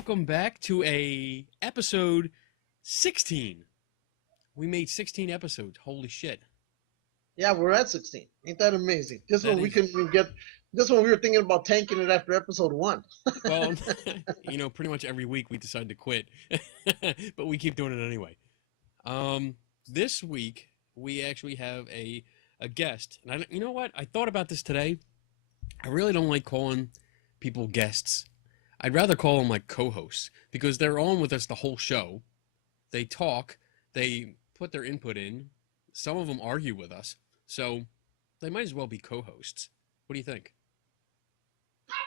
welcome back to a episode 16. We made 16 episodes. Holy shit. Yeah, we're at 16. Ain't that amazing? Just when That we is- couldn't even get, just when we were thinking about tanking it after episode 1. Well, pretty much every week we decide to quit, but we keep doing it anyway. This week we actually have a guest, and you know what? I thought about this today. I really don't like calling people guests. I'd rather call them like co-hosts because they're on with us the whole show. They talk, they put their input in. Some of them argue with us, so they might as well be co-hosts. What do you think?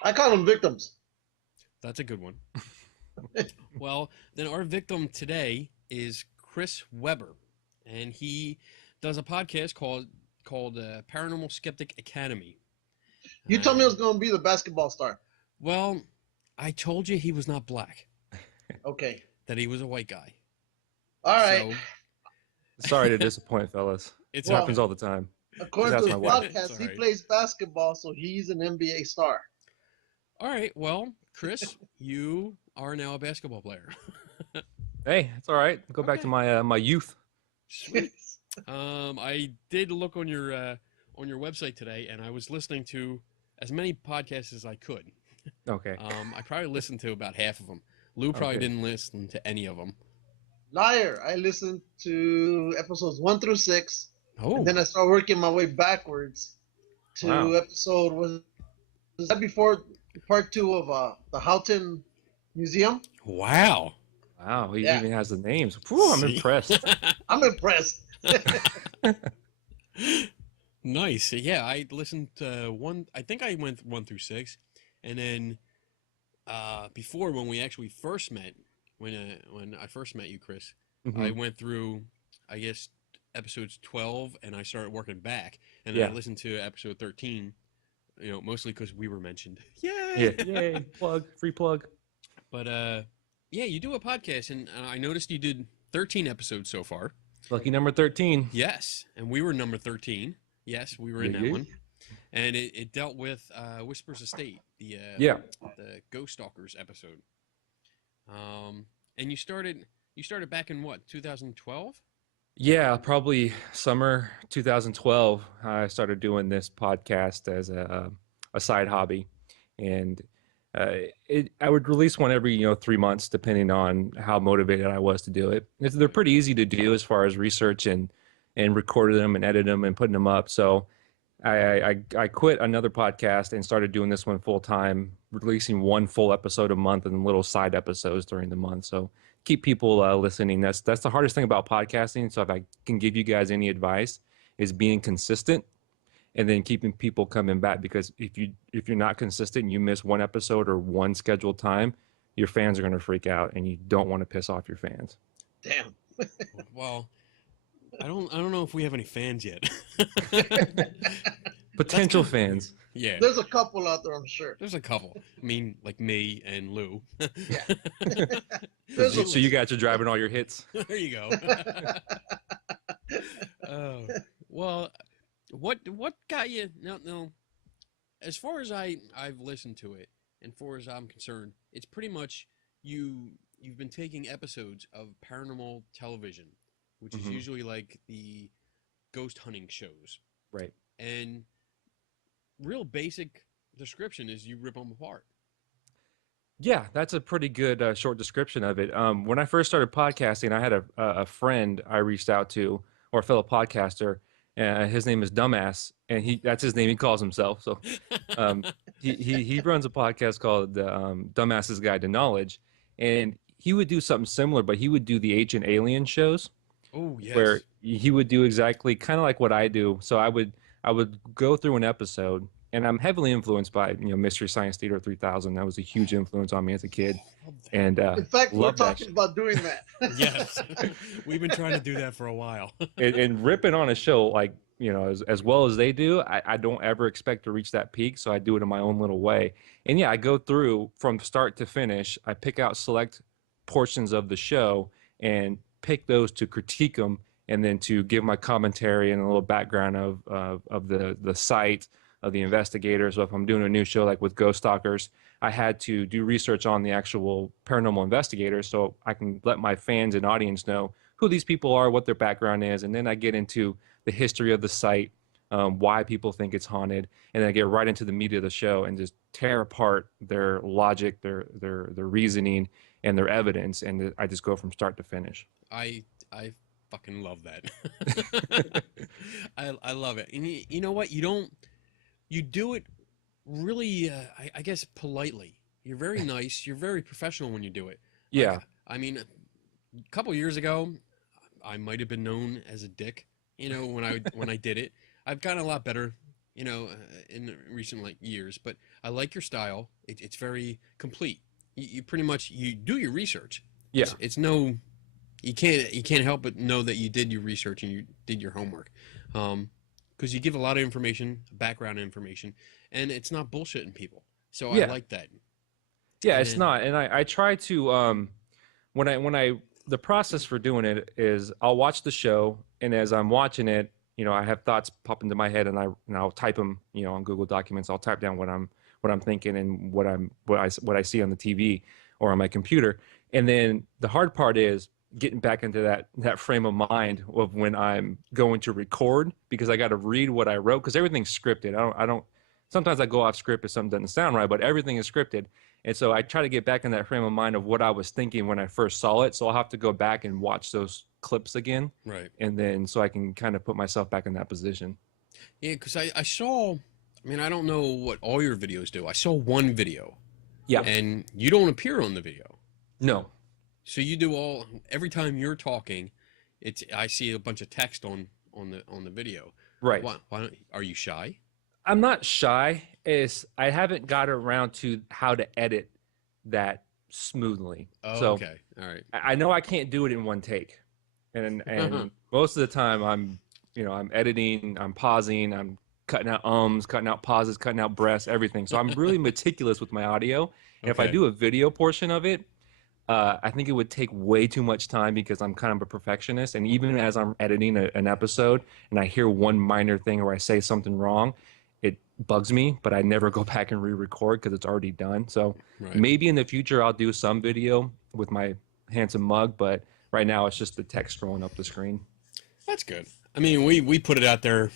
I call them victims. That's a good one. Well, then our victim today is Chris Weber, and he does a podcast called Paranormal Skeptic Academy. You told me I was going to be the basketball star. Well, I told you he was not black. Okay. That he was a white guy. All right. So, Sorry to disappoint, fellas. It happens all the time. According to That's his my wife. podcast, It's he all right. plays basketball, so he's an NBA star. All right. Well, Chris, you are now a basketball player. Hey, it's all right. Go back to my my youth. Sweet. I did look on your website today, and I was listening to as many podcasts as I could. Okay. I probably listened to about half of them. Lou probably Okay. didn't listen to any of them. Liar. I listened to episodes 1 through 6, Oh, and then I started working my way backwards to Wow. episode, was that before part 2 of the Houghton Museum? wow. Wow, he Yeah. even has the names. Whew, I'm See? impressed. I'm impressed. Nice. Yeah, I listened to one. I think I went 1 through 6, and then before when we actually first met, when I first met you, Chris, I Mhm. went through, I guess, episodes 12, and I started working back, and Yeah. I listened to episode 13. Mostly because we were mentioned. Yay! Yeah. Yay. Plug. Free plug. But yeah, you do a podcast, and I noticed you did 13 episodes so far. Lucky number 13. Yes, and we were number 13. Yes, we were in Yeah, that yeah. one, and it dealt with Whispers Estate, the Yeah. the Ghost Stalkers episode. And you started back in what, 2012? Yeah, probably summer 2012. I started doing this podcast as a side hobby, and I would release one every 3 months, depending on how motivated I was to do it. They're pretty easy to do as far as research and recording them and edit them and putting them up. So I quit another podcast and started doing this one full time, releasing one full episode a month and little side episodes during the month. So keep people listening. That's the hardest thing about podcasting. So if I can give you guys any advice, is being consistent and then keeping people coming back. Because if you're not consistent and you miss one episode or one scheduled time, your fans are going to freak out, and you don't want to piss off your fans. Damn. Well, I don't know if we have any fans yet. Potential fans. Yeah, There's a couple out there, I'm sure. there's a couple. I mean, like me and Lou. Yeah. So you guys are driving all your hits. There you go. Oh, well, what got you? No. As far as I've listened to it, and far as I'm concerned, it's pretty much you've been taking episodes of paranormal television, which is Mhm. usually like the ghost hunting shows, Right. and real basic description is you rip them apart. Yeah, that's a pretty good short description of it. When I first started podcasting, I had a friend I reached out to, or a fellow podcaster. His name is Dumbass, and that's his name. He calls himself. So um, he runs a podcast called Dumbass's Guide to Knowledge, and he would do something similar, but he would do the Ancient Alien shows, Oh yes. where he would do exactly kind of like what I do. So I would go through an episode, and I'm heavily influenced by Mystery Science Theater 3000. That was a huge influence on me as a kid, and In fact, we're love that talking about doing that. Yes, we've been trying to do that for a while. and ripping on a show like as well as they do, I don't ever expect to reach that peak, so I do it in my own little way. And yeah, I go through from start to finish. I pick out select portions of the show and pick those to critique them, and then to give my commentary and a little background of the site, of the investigators. So if I'm doing a new show like with Ghost Stalkers, I had to do research on the actual paranormal investigators so I can let my fans and audience know who these people are, what their background is, and then I get into the history of the site, why people think it's haunted, and then I get right into the meat of the show and just tear apart their logic, their reasoning, and their evidence, and I just go from start to finish. I fucking love that. I love it. And you know what? You do it really, I guess, politely. You're very nice. You're very professional when you do it. Like, Yeah, I mean, a couple years ago, I might have been known as a dick. When I did it, I've gotten a lot better. In recent years, but I like your style. It's very complete. You pretty much you do your research. yeah, It's no, you can't help but know that you did your research and you did your homework, because you give a lot of information, background information, and it's not bullshitting people. So I yeah, like that. yeah. And It's then not, and I try to when I the process for doing it is I'll watch the show, and as I'm watching it, I have thoughts pop into my head, and I'll type them, on Google Documents. I'll type down what I'm thinking and what I see on the TV or on my computer. And then the hard part is getting back into that frame of mind of when I'm going to record, because I got to read what I wrote, because everything's scripted. I don't sometimes I go off script if something doesn't sound right, but everything is scripted. And so I try to get back in that frame of mind of what I was thinking when I first saw it. So I'll have to go back and watch those clips again, right, and then so I can kind of put myself back in that position. yeah, because I saw. I mean, I don't know what all your videos do. I saw one video, Yeah. and you don't appear on the video. No. So you do every time you're talking, I see a bunch of text on the video. Right. Why don't, are you shy? I'm not shy. Is I haven't got around to how to edit that smoothly. Oh, So okay. All right. I know I can't do it in one take. And most of the time I'm editing, I'm pausing, I'm cutting out ums, cutting out pauses, cutting out breaths, everything. So I'm really meticulous with my audio. And if I Okay. do a video portion of it, I think it would take way too much time because I'm kind of a perfectionist. And even as I'm editing an episode and I hear one minor thing or I say something wrong, it bugs me, but I never go back and re-record because it's already done. So Right. maybe in the future I'll do some video with my handsome mug, but right now it's just the text scrolling up the screen. That's good. I mean, we put it out there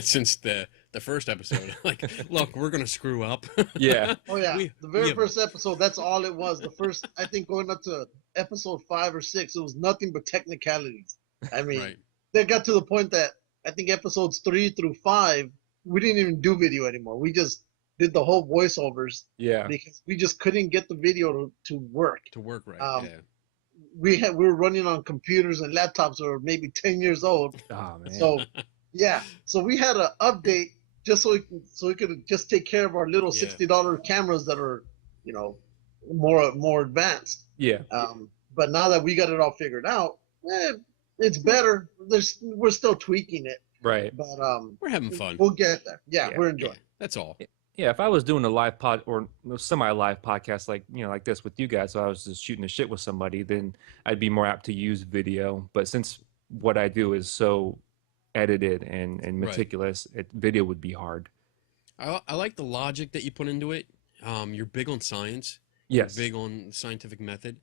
since the first episode. Like, look, we're gonna screw up. Yeah. Oh yeah, We- the very we- first episode. That's all it was. The first, I think, going up to episode 5 or 6, it was nothing but technicalities. I mean, Right. they got to the point that I think episodes 3 through 5, we didn't even do video anymore. We just did the whole voiceovers Yeah. because we just couldn't get the video to work. To work right. Um, Yeah. We were running on computers and laptops that were maybe 10 years old. Oh man. So yeah, so we had to update just so we could just take care of our little Yeah. $60 cameras that are, you know, more advanced. Yeah. But now that we got it all figured out, it's better. We're still tweaking it, Right. but We're having fun. we'll get there. Yeah, Yeah. we're Yeah, enjoying. that's all. Yeah, if I was doing a live pod or semi-live podcast like this with you guys, so I was just shooting the shit with somebody, then I'd be more apt to use video. But since what I do is so edited and Right. meticulous, video would be hard. I like the logic that you put into it. You're big on science. Yes. You're big on scientific method.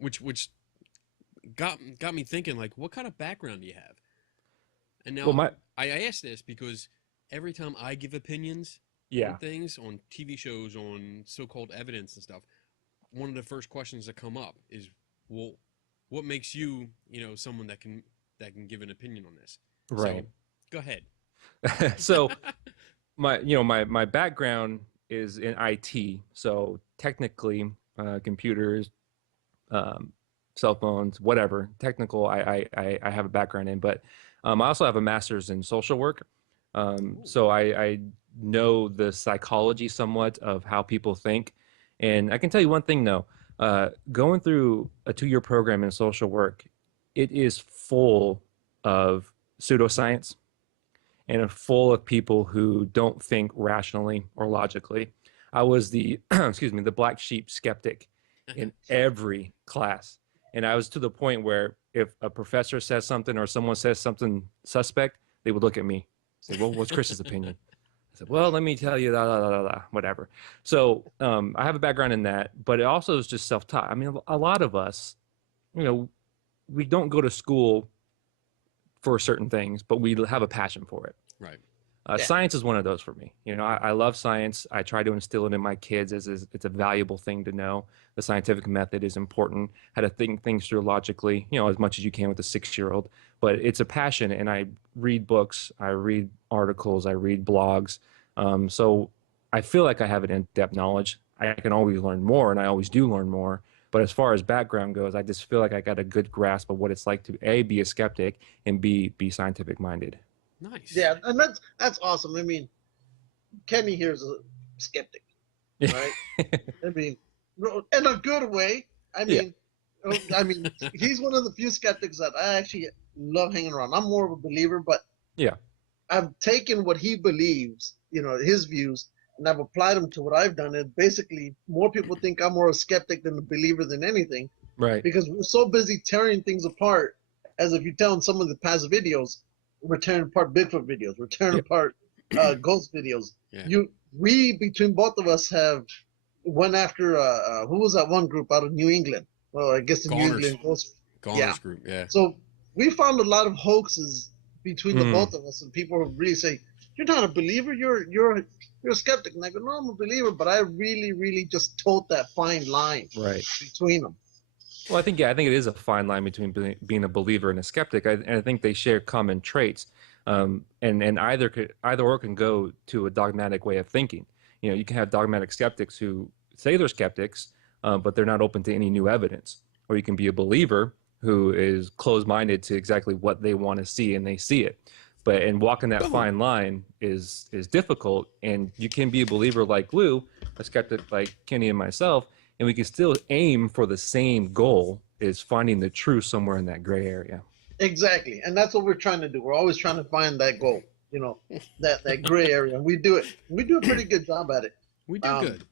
Which got me thinking, like, what kind of background do you have? And now Well, I ask this because every time I give opinions yeah. on things, on TV shows, on so-called evidence and stuff, one of the first questions that come up is, well, what makes you, someone that can give an opinion on this? Right. So, go ahead. So my background is in IT. So technically, computers, cell phones, whatever technical, I have a background in. But I also have a master's in social work. So I know the psychology somewhat of how people think. And I can tell you one thing though, going through a 2-year program in social work, it is full of pseudoscience and full of people who don't think rationally or logically. I was the excuse me, the black sheep skeptic in every class. And I was to the point where if a professor says something or someone says something suspect, they would look at me, say, well, what's Chris's opinion? I said, well, let me tell you, whatever. So I have a background in that, but it also is just self-taught. I mean, a lot of us, you know, we don't go to school for certain things, but we have a passion for it. Right. Yeah. Science is one of those for me. You know, I love science. I try to instill it in my kids as it's a valuable thing to know. The scientific method is important. How to think things through logically, you know, as much as you can with a 6-year-old. But it's a passion, and I read books, I read articles, I read blogs. So I feel like I have an in-depth knowledge. I can always learn more, and I always do learn more. But as far as background goes, I just feel like I got a good grasp of what it's like to A, be a skeptic, and B, be scientific minded. Nice. Yeah, and that's awesome. I mean, Kenny here is a skeptic, right? I mean, in a good way. I mean, he's one of the few skeptics that I actually love hanging around. I'm more of a believer, but Yeah. I've taken what he believes, you know, his views, and I've applied them to what I've done. And basically, more people think I'm more a skeptic than a believer than anything, Right. because we're so busy tearing things apart. As if you tell in some of the past videos, we're tearing apart Bigfoot videos, we're tearing apart ghost videos. Yeah. We between both of us have went after who was that one group out of New England? Well, I guess the New Goners. England ghost. Goners group. Yeah. So we found a lot of hoaxes between the both of us, and people really say, "You're not a believer. You're a skeptic." And I go, "No, I'm a believer, but I really just told that fine line between them." Well, I think it is a fine line between being a believer and a skeptic. And I think they share common traits, and either or can go to a dogmatic way of thinking. You know, you can have dogmatic skeptics who say they're skeptics, but they're not open to any new evidence. Or you can be a believer who is closed-minded to exactly what they want to see, and they see it. And walking that fine line is difficult. And you can be a believer like Lou, a skeptic like Kenny and myself, and we can still aim for the same goal, is finding the truth somewhere in that gray area. Exactly, and that's what we're trying to do. We're always trying to find that goal, you know, that gray area, and we do it. We do a pretty good job at it. We do good.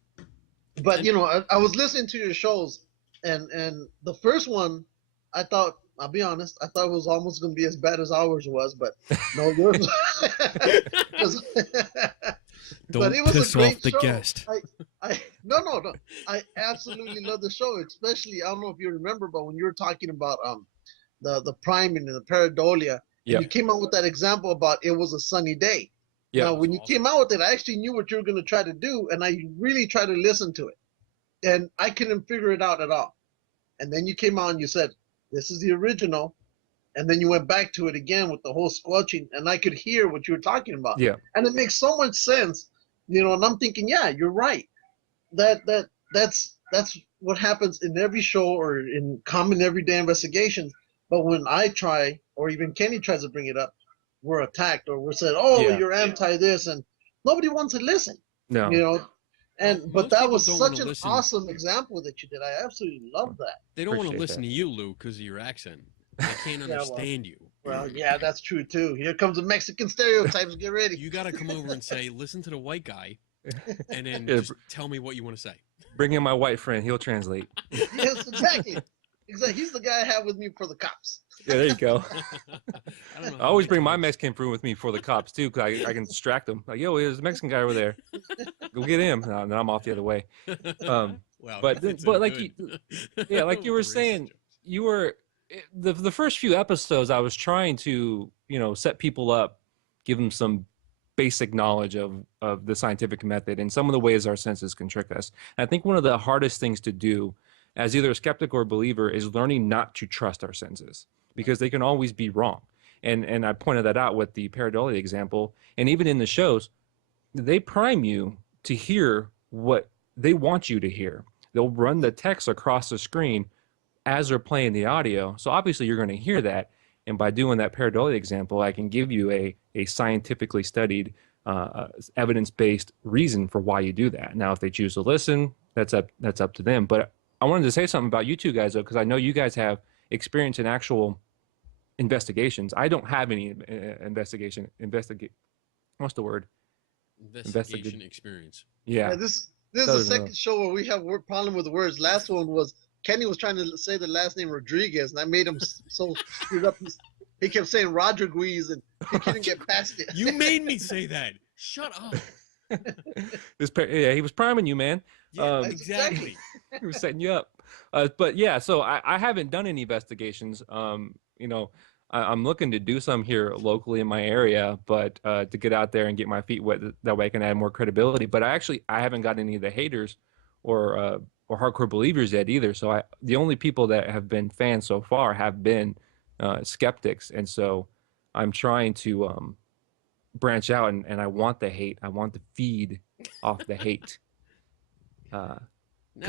But you know, I was listening to your shows, and the first one, I thought, I'll be honest, I thought it was almost going to be as bad as ours was, but no, yours. Don't piss off the guest. No. I absolutely love the show, especially, I don't know if you remember, but when you were talking about the priming and the pareidolia, and you came out with that example about it was a sunny day. Yeah. Now, when you came out with it, I actually knew what you were going to try to do, and I really tried to listen to it, and I couldn't figure it out at all. And then you came out and you said, "This is the original," and then you went back to it again with the whole squelching, and I could hear what you were talking about. Yeah. And it makes so much sense, you know. And I'm thinking, yeah, you're right. That's what happens in every show or in common everyday investigations. But when I try, or even Kenny tries to bring it up, we're attacked, or we're said, "Oh, you're anti this," and nobody wants to listen. No. You know. And but Most that people was don't such wanna an listen. awesome example that you did. I absolutely love that. They don't want to Appreciate listen that. to you, Lou, because of your accent. They can't well. understand you. Well, yeah, that's true too. Here comes the Mexican stereotypes. Get ready. You got to come over and say, "Listen to the white guy," and then Yeah, just tell me what you want to say. Bring in my white friend. He'll translate. Yes, exactly. Exactly. He's the guy I have with me for the cops. Yeah, there you go. I don't know I how always that bring my works. Mexican friend with me for the cops too, because I can distract them. Like, yo, there's a Mexican guy over there. Go get him. No, and I'm off the other way. Well, but it's like good. Yeah, like you were Racist saying, joke. you were the first few episodes. I was trying to set people up, give them some basic knowledge of the scientific method and some of the ways our senses can trick us. And I think one of the hardest things to do as either a skeptic or a believer is learning not to trust our senses, because they can always be wrong. And I pointed that out with the pareidolia example. And even in the shows, they prime you to hear what they want you to hear. They'll run the text across the screen as they're playing the audio. So obviously you're going to hear that. And by doing that pareidolia example, I can give you a scientifically studied, evidence-based reason for why you do that. Now, if they choose to listen, that's up to them. But I wanted to say something about you two guys, though, because I know you guys have experience in actual investigations. I don't have any what's the word? Investigation experience. Yeah. This is the second show where we have a problem with the words. Last one was Kenny was trying to say the last name Rodriguez, and I made him so screwed up. He kept saying Rodriguez, and he couldn't get past it. You made me say that. Shut up. Yeah, he was priming you, man. Yeah, exactly. exactly. He was setting you up. But yeah, so I haven't done any investigations. You know, I'm looking to do some here locally in my area, but to get out there and get my feet wet, that way I can add more credibility. But I haven't got any of the haters or hardcore believers yet either. So the only people that have been fans so far have been skeptics, and so I'm trying to branch out, and I want the hate. I want to feed off the hate because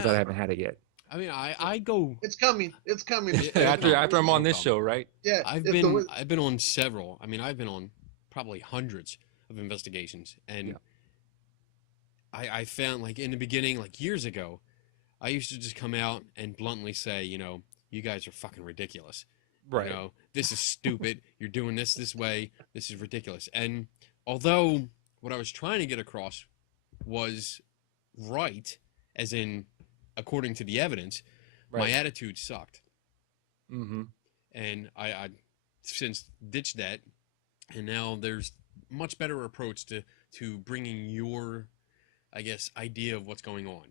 I No, haven't had it yet. I mean, I go. It's coming. It's coming. Yeah, after I'm no on this problem. show, right? Yeah. I've if been the, I've been on several. I mean, I've been on probably hundreds of investigations, and Yeah. I found, like, in the beginning, like years ago, I used to just come out and bluntly say, you guys are fucking ridiculous. Right. This is stupid. You're doing this way. This is ridiculous. And although what I was trying to get across was right, as in according to the evidence, my Right. attitude sucked. Mm-hmm. And I since ditched that, and now there's much better approach to bringing your, I guess, idea of what's going on.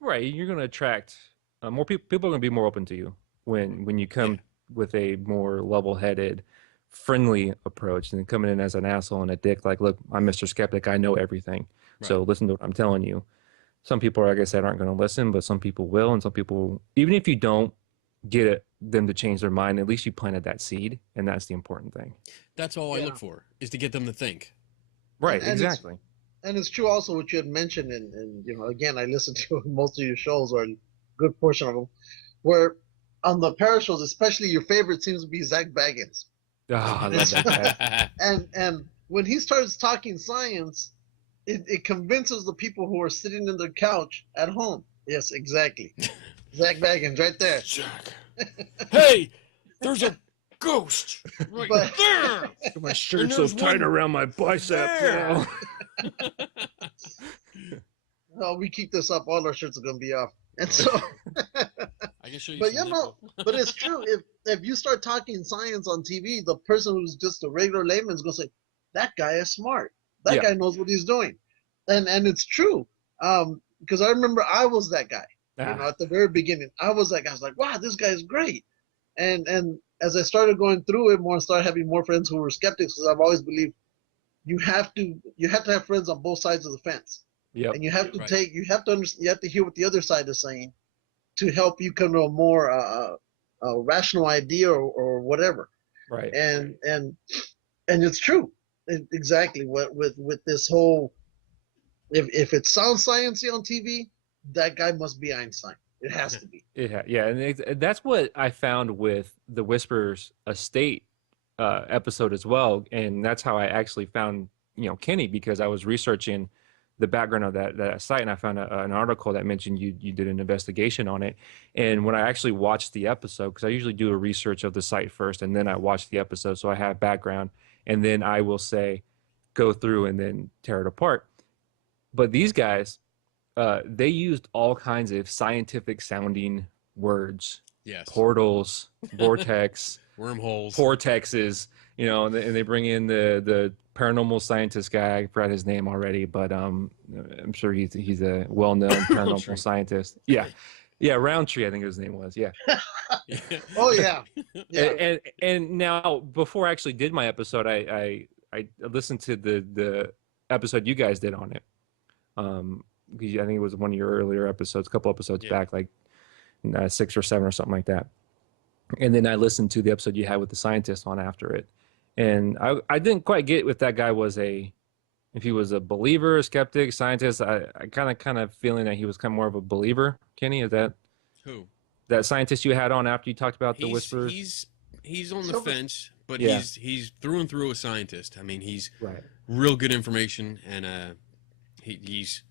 Right. You're going to attract more people. People are going to be more open to you when you come Yeah. with a more level-headed, friendly approach than coming in as an asshole and a dick. Like, look, I'm Mr. Skeptic. I know everything. So listen to what I'm telling you. Some people, like I said, aren't going to listen, but some people will, and some people, even if you don't get them to change their mind, at least you planted that seed, and that's the important thing. That's all I Yeah. look for, is to get them to think. Right. and it's- Exactly. and it's true also what you had mentioned, and again, I listened to most of your shows, or a good portion of them, where on the para shows, especially your favorite seems to be Zach Baggins. Ah, I love that guy. And when he starts talking science, it convinces the people who are sitting in their couch at home. Yes, exactly. Zach Baggins, right there. Jack. Hey, there's a ghost right But- there. My shirt's so tight around my bicep. there. No, we keep this up, all our shirts are gonna be off. And Oh. so, I can show you but some nipple. but it's true. If you start talking science on TV, the person who's just a regular layman is gonna say, "That guy is smart. That Yeah. guy knows what he's doing," and it's true. Because I remember I was that guy. At the very beginning, I was that guy. I was like, "Wow, this guy is great." And as I started going through it more and started having more friends who were skeptics, because I've always believed you have to have friends on both sides of the fence. Yep. And you have to Right. you have to understand, you have to hear what the other side is saying to help you come to a more rational idea or whatever. Right. And it's true. Exactly. What with this whole, if it sounds sciencey on TV, that guy must be Einstein. It has to be. Yeah, and that's what I found with the Whispers Estate episode as well, and that's how I actually found Kenny, because I was researching the background of that site, and I found an article that mentioned you did an investigation on it. And when I actually watched the episode, because I usually do a research of the site first, and then I watch the episode, so I have background, and then I will go through and then tear it apart. But these guys, they used all kinds of scientific sounding words, Yes. portals, vortex, Wormholes. vortexes, and they bring in the paranormal scientist guy. I forgot his name already, but I'm sure he's a well-known paranormal scientist. Yeah, Roundtree, I think his name was. Yeah. Oh yeah. Yeah. And now, before I actually did my episode, I listened to the episode you guys did on it. I think it was one of your earlier episodes, a couple episodes back, like 6 or 7 or something like that. And then I listened to the episode you had with the scientist on after it. And I didn't quite get if that guy was if he was a believer, a skeptic, scientist. I kind of feeling that he was kind of more of a believer. Kenny, is that Who? that scientist you had on after you talked about the Whispers? He's on the So- fence, but Yeah. he's through and through a scientist. I mean, he's Right. real good information, and he's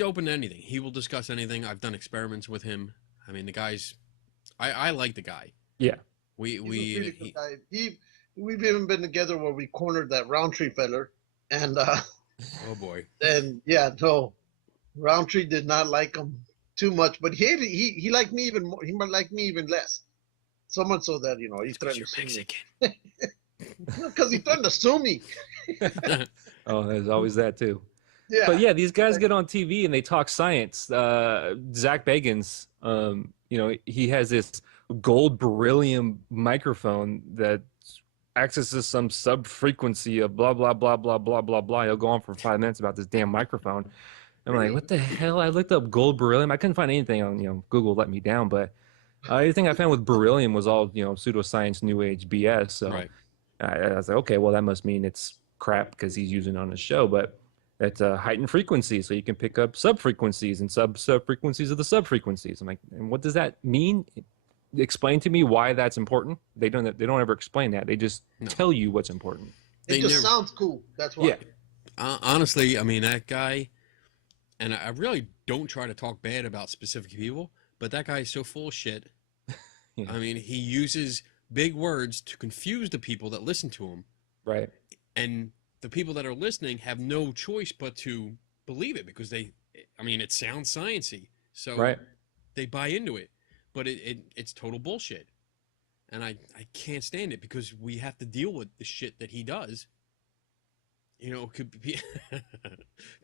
open to anything. He will discuss anything. I've done experiments with him. I mean, the guy's I like the guy. Yeah. He's a really good guy. We've even been together where we cornered that Roundtree feller, and Oh boy. Roundtree did not like him too much, but he liked me even more. He might like me even less. So much so that he threatened to sue me. Because he threatened to sue me. Oh, there's always that too. Yeah. But yeah, these guys get on TV and they talk science. Zach Bagans, he has this gold beryllium microphone that accesses some sub frequency of blah blah blah blah blah blah blah. He'll go on for 5 minutes about this damn microphone. I'm like, what the hell? I looked up gold beryllium. I couldn't find anything on Google. Let me down. But everything I found with beryllium was all pseudoscience, new age BS. So Right. I was like, okay, well that must mean it's crap because he's using it on his show. But it's a heightened frequency, so you can pick up sub frequencies and sub frequencies of the sub frequencies. I'm like, and what does that mean? Explain to me why that's important. They don't ever explain that. They just tell you what's important. It just sounds cool. That's why. Yeah. Honestly, I mean, that guy, and I really don't try to talk bad about specific people, but that guy is so full of shit. Yeah. I mean, he uses big words to confuse the people that listen to him. Right. And the people that are listening have no choice but to believe it because it sounds sciencey. So they buy into it. But it's total bullshit. And I can't stand it because we have to deal with the shit that he does.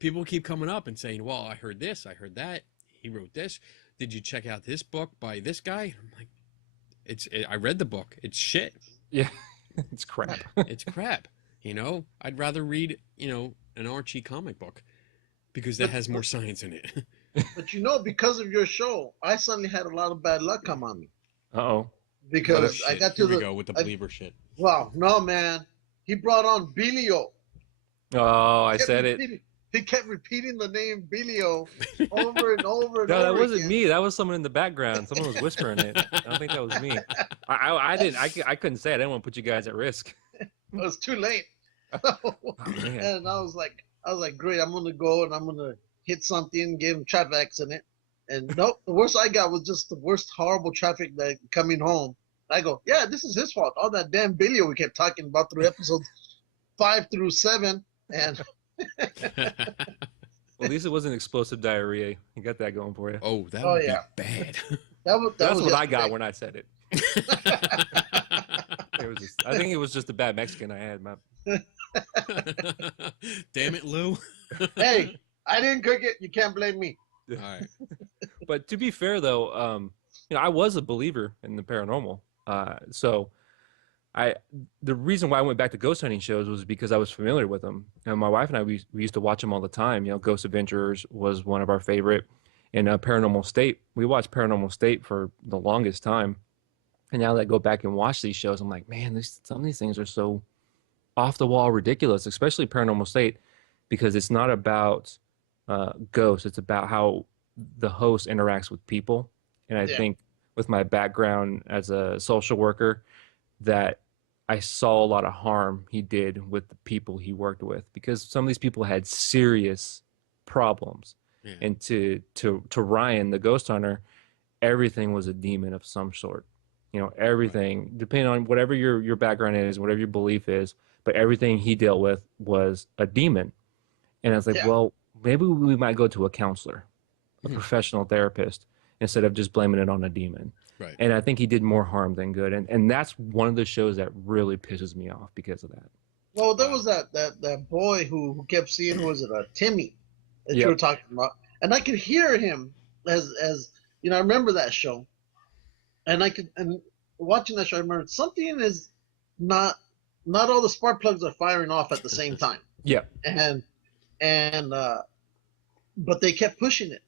People keep coming up and saying, well, I heard this, I heard that, he wrote this. Did you check out this book by this guy? I'm like, I read the book. It's shit. Yeah, it's crap. It's crap. I'd rather read, an Archie comic book because that has more science in it. But because of your show, I suddenly had a lot of bad luck come on me. Uh-oh. Because I got to Here we go with the believer shit. Wow, no, man. He brought on Bilio. Oh, I said it. He kept repeating the name Bilio over and over and No, over that wasn't again. me. That was someone in the background. Someone was whispering it. I don't think that was me. I couldn't say it. I didn't want to put you guys at risk. It was too late. Oh, man. And I was like, great, I'm gonna go and I'm gonna hit something, give him traffic accident. And nope, the worst I got was just the worst horrible traffic that coming home. I go, yeah, this is his fault. All that damn Bilio we kept talking about through episodes 5 through 7, and Well, at least it wasn't explosive diarrhea. You got that going for you. Oh, that would be bad. That's what I got when I said it. I think it was just a bad Mexican I had. Damn it, Lou. Hey, I didn't cook it. You can't blame me. All right. But to be fair, though, I was a believer in the paranormal. So the reason why I went back to ghost hunting shows was because I was familiar with them. And my wife and I, we used to watch them all the time. Ghost Adventurers was one of our favorite. And Paranormal State, we watched Paranormal State for the longest time. And now that I go back and watch these shows, I'm like, man, some of these things are so off the wall ridiculous, especially Paranormal State, because it's not about ghosts. It's about how the host interacts with people. And I think with my background as a social worker, that I saw a lot of harm he did with the people he worked with, because some of these people had serious problems. Yeah. And to Ryan, the ghost hunter, everything was a demon of some sort. Everything, depending on whatever your background is, whatever your belief is, but everything he dealt with was a demon. And I was like, well, maybe we might go to a counselor, a professional therapist, instead of just blaming it on a demon. Right. And I think he did more harm than good. And that's one of the shows that really pisses me off because of that. Well, there was that boy who kept seeing, who was it, Timmy, that you were talking about. And I could hear him as I remember that show. And watching that show, I remember something is not all the spark plugs are firing off at the same time. Yeah. But they kept pushing it.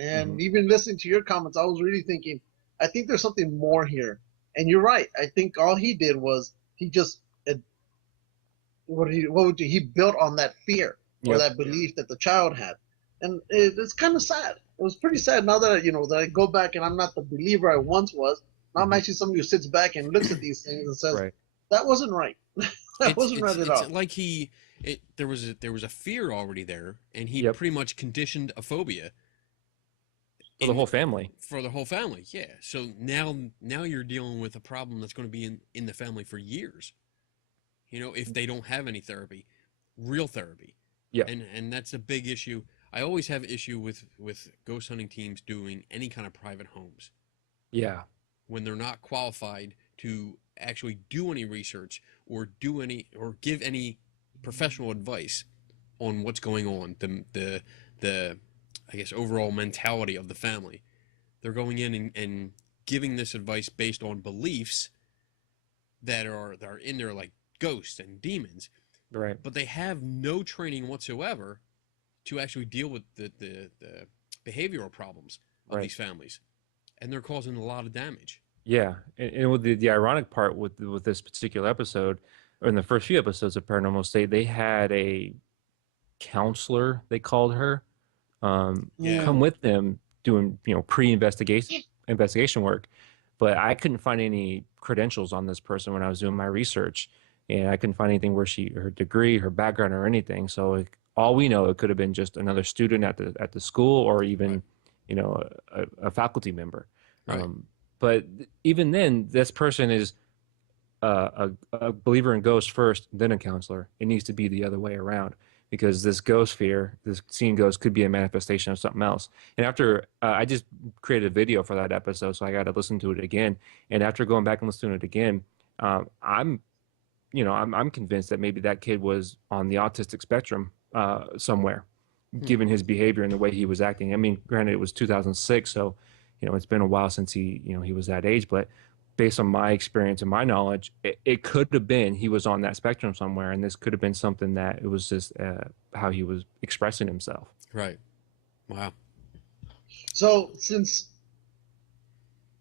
And even listening to your comments, I was really thinking, I think there's something more here. And you're right. I think all he did was he just he built on that fear or that belief that the child had. And it's kind of sad. It was pretty sad now that that I go back and I'm not the believer I once was. Now I'm actually somebody who sits back and looks at these things and says, that wasn't right. That wasn't right at all. It's like there was a fear already there, and he pretty much conditioned a phobia for the whole family. For the whole family, yeah. So now you're dealing with a problem that's going to be in the family for years. If they don't have any therapy, real therapy. Yeah. And that's a big issue. I always have issue with ghost hunting teams doing any kind of private homes. Yeah. When they're not qualified to actually do any research or give any professional advice on what's going on, the I guess overall mentality of the family. They're going in and giving this advice based on beliefs that are in there, like ghosts and demons, Right. but they have no training whatsoever to actually deal with the behavioral problems of Right. these families, and they're causing a lot of damage. Yeah, and with the ironic part with this particular episode, or in the first few episodes of Paranormal State, they had a counselor, they called her, Yeah. come with them doing investigation work, but I couldn't find any credentials on this person when I was doing my research, and I couldn't find anything where her degree, her background, or anything. So all we know, it could have been just another student at the school, or even Right. a faculty member. Right. But even then, this person is a believer in ghosts first, then a counselor. It needs to be the other way around, because this ghost fear, this seeing ghosts, could be a manifestation of something else. And after I just created a video for that episode, so I got to listen to it again. And after going back and listening to it again, I'm convinced that maybe that kid was on the autistic spectrum somewhere, given his behavior and the way he was acting. I mean, granted, it was 2006, so it's been a while since he was that age, but based on my experience and my knowledge, it could have been he was on that spectrum somewhere, and this could have been something that it was just how he was expressing himself. Right. Wow. So since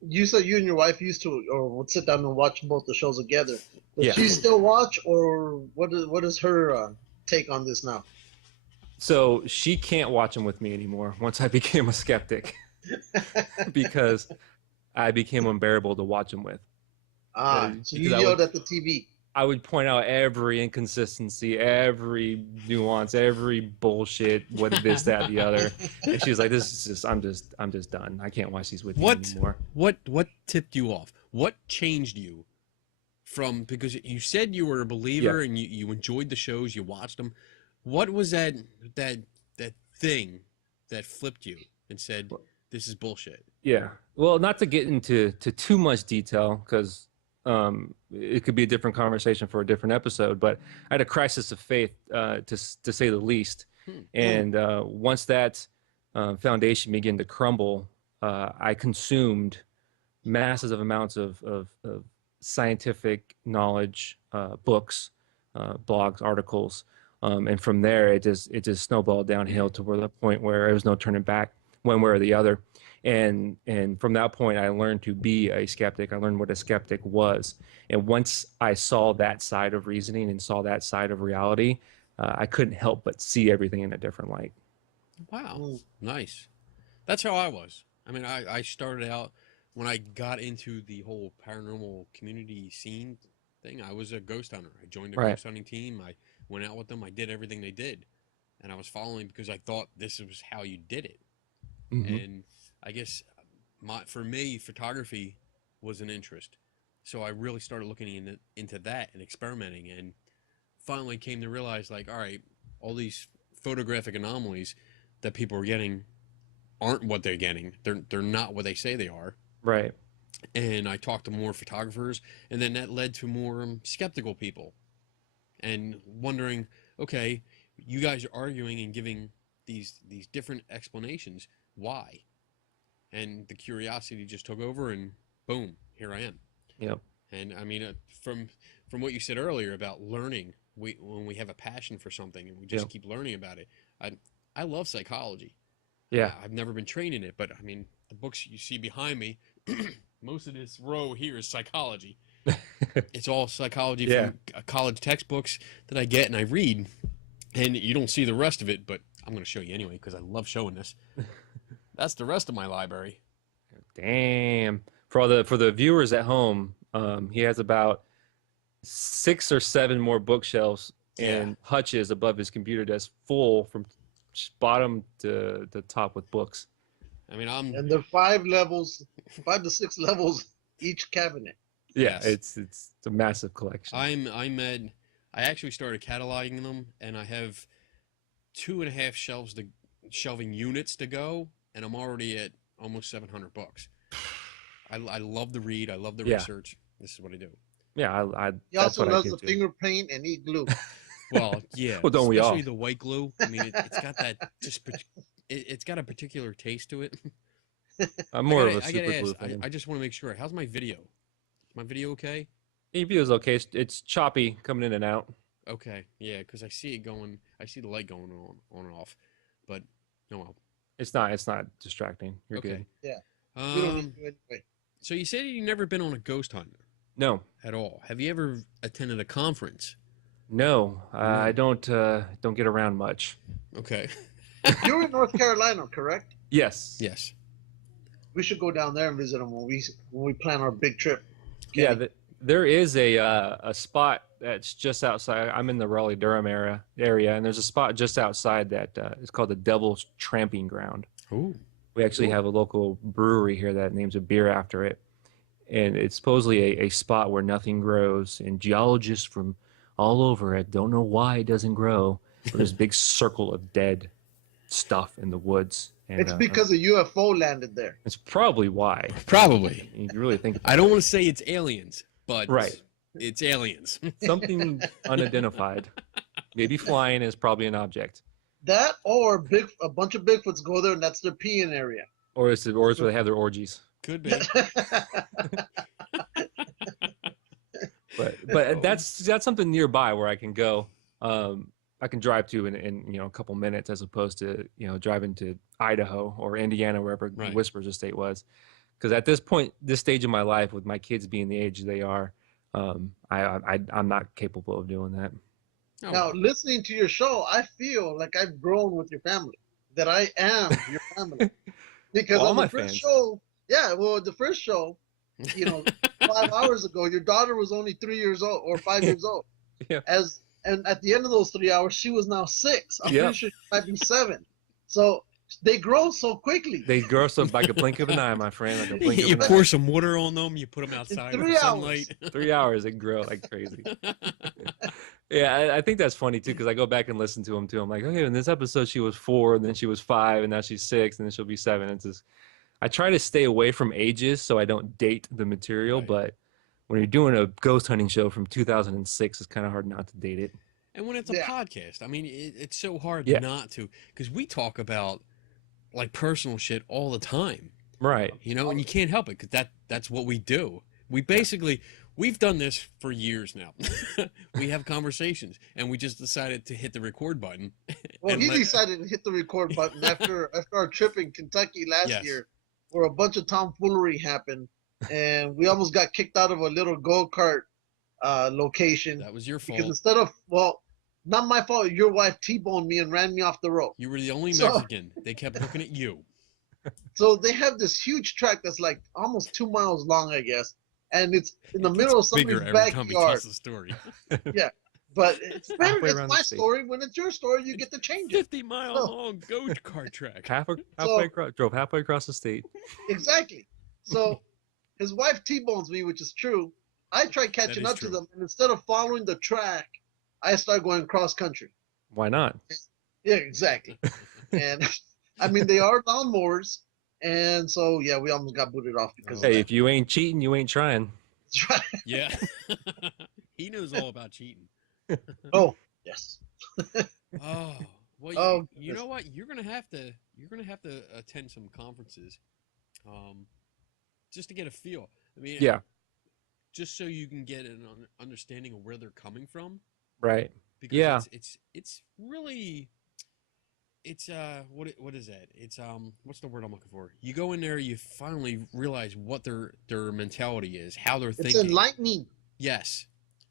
you said you and your wife used to, or would sit down and watch both the shows together, does Yeah. she still watch, or what is her take on this now? So she can't watch them with me anymore once I became a skeptic, because I became unbearable to watch them with. So you Because yelled at the TV. I would point out every inconsistency, every nuance, every bullshit, what this, that, the other. And she was like, "This is just, I'm just done. I can't watch these with you anymore." What tipped you off? What changed you from, because you said you were a believer, and you enjoyed the shows, you watched them. What was that thing that flipped you and said, "This is bullshit"? Yeah. Well, not to get into too much detail, because it could be a different conversation for a different episode, but I had a crisis of faith, to say the least. And once that foundation began to crumble, I consumed massive amounts of scientific knowledge, books, blogs, articles, and from there it just snowballed downhill to the point where there was no turning back one way or the other. And from that point, I learned to be a skeptic. I learned what a skeptic was. And once I saw that side of reasoning and saw that side of reality, I couldn't help but see everything in a different light. Wow. Nice. That's how I was. I mean, I started out, when I got into the whole paranormal community scene thing, I was a ghost hunter. I joined a ghost hunting team. I went out with them. I did everything they did. And I was following because I thought this was how you did it. Mm-hmm. And I guess for me, photography was an interest. So I really started looking into that and experimenting, and finally came to realize, like, all right, all these photographic anomalies that people are getting aren't what they're getting. They're not what they say they are. Right. And I talked to more photographers, and then that led to more skeptical people, and wondering, okay, you guys are arguing and giving these different explanations. Why? And the curiosity just took over, and boom, here I am. Yep. And I mean, from what you said earlier about learning, when we have a passion for something and we just keep learning about it. I love psychology. Yeah. I've never been trained in it, but I mean, the books you see behind me, most of this row here is psychology. It's all psychology from college textbooks that I get and I read, and you don't see the rest of it, but I'm going to show you anyway because I love showing this. That's the rest of my library. Damn. For the viewers at home, he has about 6 or 7 more bookshelves and hutches above his computer desk, full from bottom to the top with books. I mean, and they're 5 to 6 levels each cabinet. Yeah, it's a massive collection. I actually started cataloging them, and I have 2.5 shelving units to go, and I'm already at almost 700 books. I love to read. I love the research. This is what I do. Yeah, He also loves the finger paint and eat glue. Well, yeah, Well, don't we all? especially the white glue. I mean, it's got that it's got a particular taste to it. I'm more of a I super gotta glue ask. fan. I just want to make sure. How's my video? Is my video okay? EV is okay. It's choppy coming in and out. Okay, yeah, because I see it going. I see the light going on and off, but no. Well. It's not distracting. You're Okay. good. We don't need to anyway. So you said you've never been on a ghost hunt No, at all. Have you ever attended a conference? no, No. I don't get around much. Okay. You're in North Carolina, correct? Yes. Yes. We should go down there and visit them when we plan our big trip. Yeah, there is a spot that's just outside. I'm in the Raleigh-Durham area, and there's a spot just outside that is called the Devil's Tramping Ground. Ooh. We actually have a local brewery here that names a beer after it, and it's supposedly a spot where nothing grows, and geologists from all over it don't know why it doesn't grow. But there's a big circle of dead stuff in the woods. And, It's because a UFO landed there. it's probably why. Probably. You really think I don't want to say it's aliens, but Right. it's aliens. something unidentified, maybe flying, is probably an object, That or a bunch of Bigfoots go there and that's their peeing area. or it's where they have their orgies. Could be. But that's something nearby where I can go. I can drive to in a couple minutes, as opposed to driving to Idaho or Indiana, wherever Right. Whispers Estate was. Because at this stage of my life, with my kids being the age they are, I'm not capable of doing that. Oh, Now, listening to your show, I feel like I've grown with your family, that I am your family. Because All on my the first fans. show, the first show, 5 hours ago, your daughter was only 3 years old or 5 years old. Yeah. And at the end of those 3 hours, she was now 6. I'm Yep. pretty sure she might be 7. So they grow so quickly. They grow so like a blink of an eye, my friend. Like a blink you of an pour some water on them. You put them outside in 3 the hours. sunlight. eye. 3 hours, they grow like crazy. Yeah, I think that's funny too, because I go back and listen to them too. I'm like, okay, in this episode she was 4, and then she was 5, and now she's 6, and then she'll be 7. It's just, I try to stay away from ages so I don't date the material, Right. but when you're doing a ghost hunting show from 2006, it's kind of hard not to date it. And when it's a Yeah. podcast, I mean, it's so hard Yeah. not to, because we talk about like personal shit all the time, Right. and you can't help it because that's what we do. We basically, we've done this for years now. We have conversations, and we just decided to hit the record button. Well, and he let- decided to hit the record button after our trip in Kentucky last Yes. year, where a bunch of tomfoolery happened, and we almost got kicked out of a little go-kart location That was your because fault. instead of, well, not my fault, your wife T-boned me and ran me off the road. You were the only So- Mexican. They kept looking at you. So they have this huge track that's like almost 2 miles long, I guess, and it's in the It middle of gets bigger somebody's every time he backyard. tells the story. But it's better. Halfway It's around my the state. story. When it's your story, you get to change it. 50-mile Oh. long go-kart track. Drove halfway across the state. Exactly. So his wife T-bones me, which is true. I tried catching is up to true. them, and instead of following the track, I started going cross country. Why not? Yeah, exactly. And I mean, they are lawnmowers, and so yeah, we almost got booted off because Hey, of if you ain't cheating, you ain't trying. that. Yeah. He knows all about cheating. Oh, yes. Oh, well, Oh, you know what? You're gonna have to attend some conferences, just to get a feel. I mean, Yeah. just so you can get an understanding of where they're coming from. Right. Because Yeah. it's really, what is that? It's what's the word I'm looking for? You go in there, you finally realize what their mentality is, how they're It's thinking. enlightening. Yes.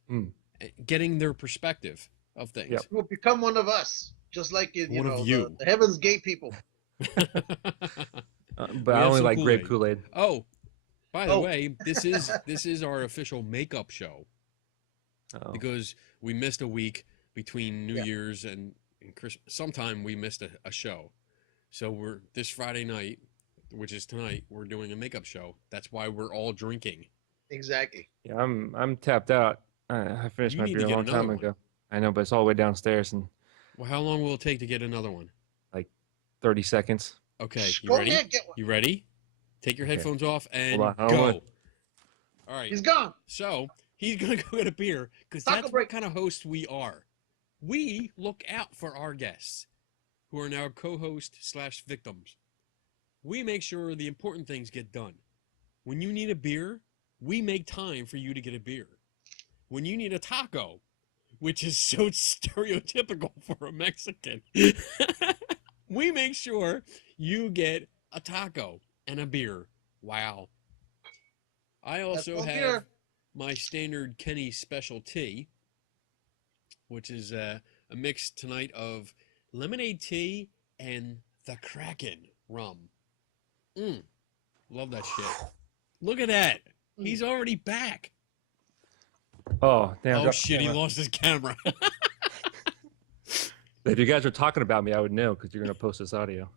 Mm. Getting their perspective of things. Yep. You will become one of us, just like you One of know you. the Heaven's Gate people. But We I have only some like grape Kool-Aid. Kool-Aid. Oh, by the Oh. way, this is our official makeup show Oh. because we missed a week between New Yeah. Year's and Christmas. Sometime we missed a show, so we're this Friday night, which is tonight. We're doing a makeup show. That's why we're all drinking. Exactly. Yeah, I'm tapped out. I finished You my need to beer a get long time another one. ago. I know, but it's all the way downstairs in Well, how long will it take to get another one? 30 seconds. Okay, you Go ready? ahead, get one. You ready? Take your Okay. headphones off and Hold on, I don't go. want- All right. He's gone. So he's gonna go get a beer because Taco that's break. what kind of host we are. we look out for our guests, who are now co-host/victims. We make sure the important things get done. When you need a beer, we make time for you to get a beer. When you need a taco, which is so stereotypical for a Mexican, we make sure you get a taco and a beer. Wow. I also have beer. my standard Kenny special tea, which is a mix tonight of lemonade tea and the Kraken rum. Love that shit. Look at that. He's already back. Oh, damn. Oh, shit, he lost his camera. If you guys were talking about me, I would know because you're going to post this audio.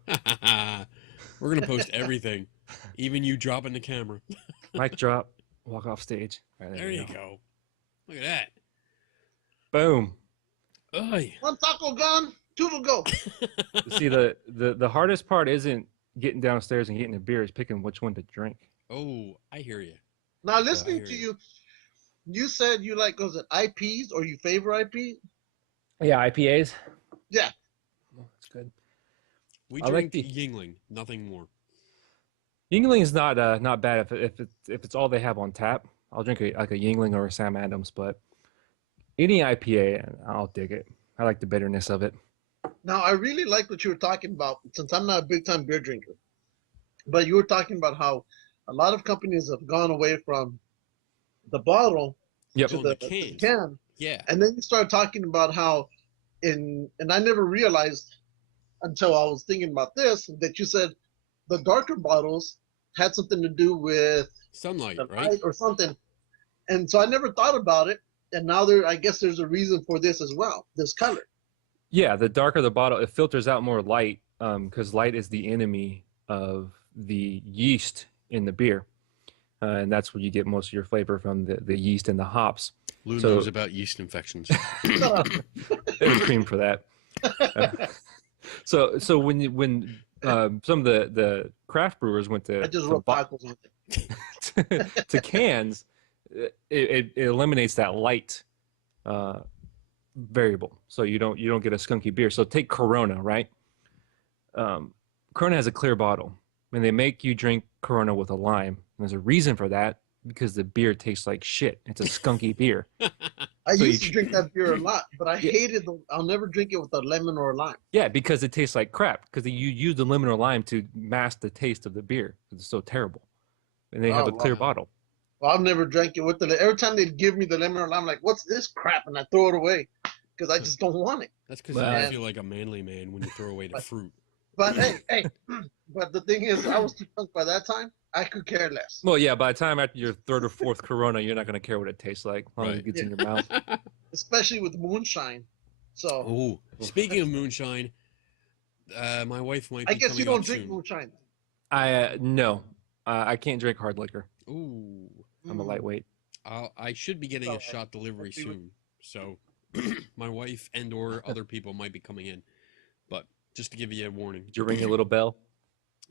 We're going to post everything, even you dropping the camera. Mic drop, walk off stage. Right, There you go. Look at that. Boom. Oy. One taco gone, two to go. See, the hardest part isn't getting downstairs and getting a beer. It's picking which one to drink. Oh, I hear you. Now, listening to you, you said you like, was it IPs or you favor IP? Yeah, IPAs. Yeah. Oh, that's good. We I like drink the- Yingling, nothing more. Yingling's not bad if it's all they have on tap. I'll drink like a Yingling or a Sam Adams, but any IPA, I'll dig it. I like the bitterness of it. Now, I really like what you were talking about, since I'm not a big time beer drinker. But you were talking about how a lot of companies have gone away from the bottle Yep. to Oh, the cans. can. Yeah. And then you started talking about how and I never realized until I was thinking about this, that you said the darker bottles had something to do with Sunlight, the right? light or something. And so I never thought about it. And now I guess there's a reason for this as well, this color. Yeah, the darker the bottle, it filters out more light because light is the enemy of the yeast in the beer. And that's where you get most of your flavor from, the yeast and the hops. Lou So- knows about yeast infections. There's cream for that. So when some of the craft brewers went I to just to, wrote bo- tacos on it. to cans, it eliminates that light variable, so you don't get a skunky beer. So take Corona, right? Corona has a clear bottle, and they make you drink Corona with a lime. And there's a reason for that, because the beer tastes like shit. It's a skunky beer. I So used you- to drink that beer a lot, but I Yeah. hated I'll never drink it with a lemon or a lime. Yeah, because it tastes like crap. Because you use the lemon or lime to mask the taste of the beer. It's so terrible, and they have a Oh, clear wow. bottle. Well, I've never drank it with every time they'd give me the lemon or lime, I'm like, what's this crap? And I throw it away because I just don't want it. That's because Well- you feel like a manly man when you throw away the fruit. But hey, but the thing is, I was too drunk by that time. I could care less. Well, yeah. By the time after your third or fourth Corona, you're not going to care what it tastes like, as long as it Right. gets in your mouth. Especially with moonshine. So Oh, speaking of moonshine, my wife might be I guess coming you don't up drink soon. moonshine. No, I can't drink hard liquor. Ooh, I'm a Mm. lightweight. I should be getting a So, shot delivery let's see what- soon. So my wife and or other people might be coming in. But just to give you a warning. Did you ring your little bell?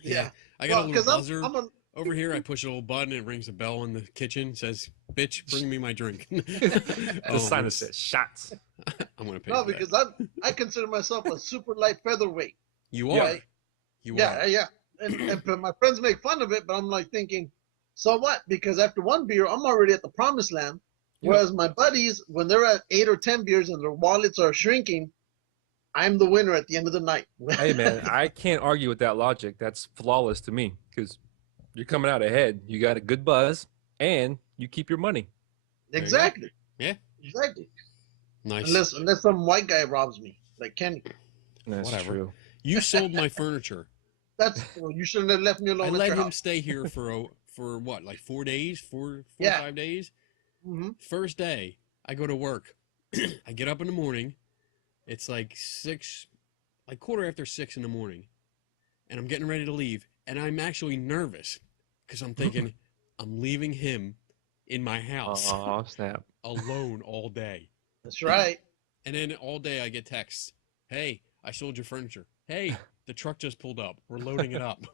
Yeah. I got a little Because buzzer I'm a, over here. I push a little button. It rings a bell in the kitchen. Says, "Bitch, bring me my drink." The Oh, sign that it's- says shots. I'm gonna pay no, for that. because I consider myself a super light featherweight. You Yeah. are. You Yeah, are. yeah. And but my friends make fun of it, but I'm like thinking, so what? Because after one beer, I'm already at the promised land. Yeah. Whereas my buddies, when they're at 8 or 10 beers and their wallets are shrinking, I'm the winner at the end of the night. Hey man, I can't argue with that logic. That's flawless to me because you're coming out ahead. You got a good buzz, and you keep your money. you go. Exactly. Yeah. Exactly. Nice. Unless some white guy robs me, like Kenny. That's Whatever. true. You sold my furniture. Well, you shouldn't have left me alone I at let your him house. stay here for what, like 4 days, four Yeah. or 5 days. Hmm. First day, I go to work. I get up in the morning. It's like 6, like 6:15 in the morning, and I'm getting ready to leave. And I'm actually nervous because I'm thinking I'm leaving him in my house Oh snap! alone all day. That's right. And then all day I get texts. Hey, I sold your furniture. Hey, the truck just pulled up. We're loading it up.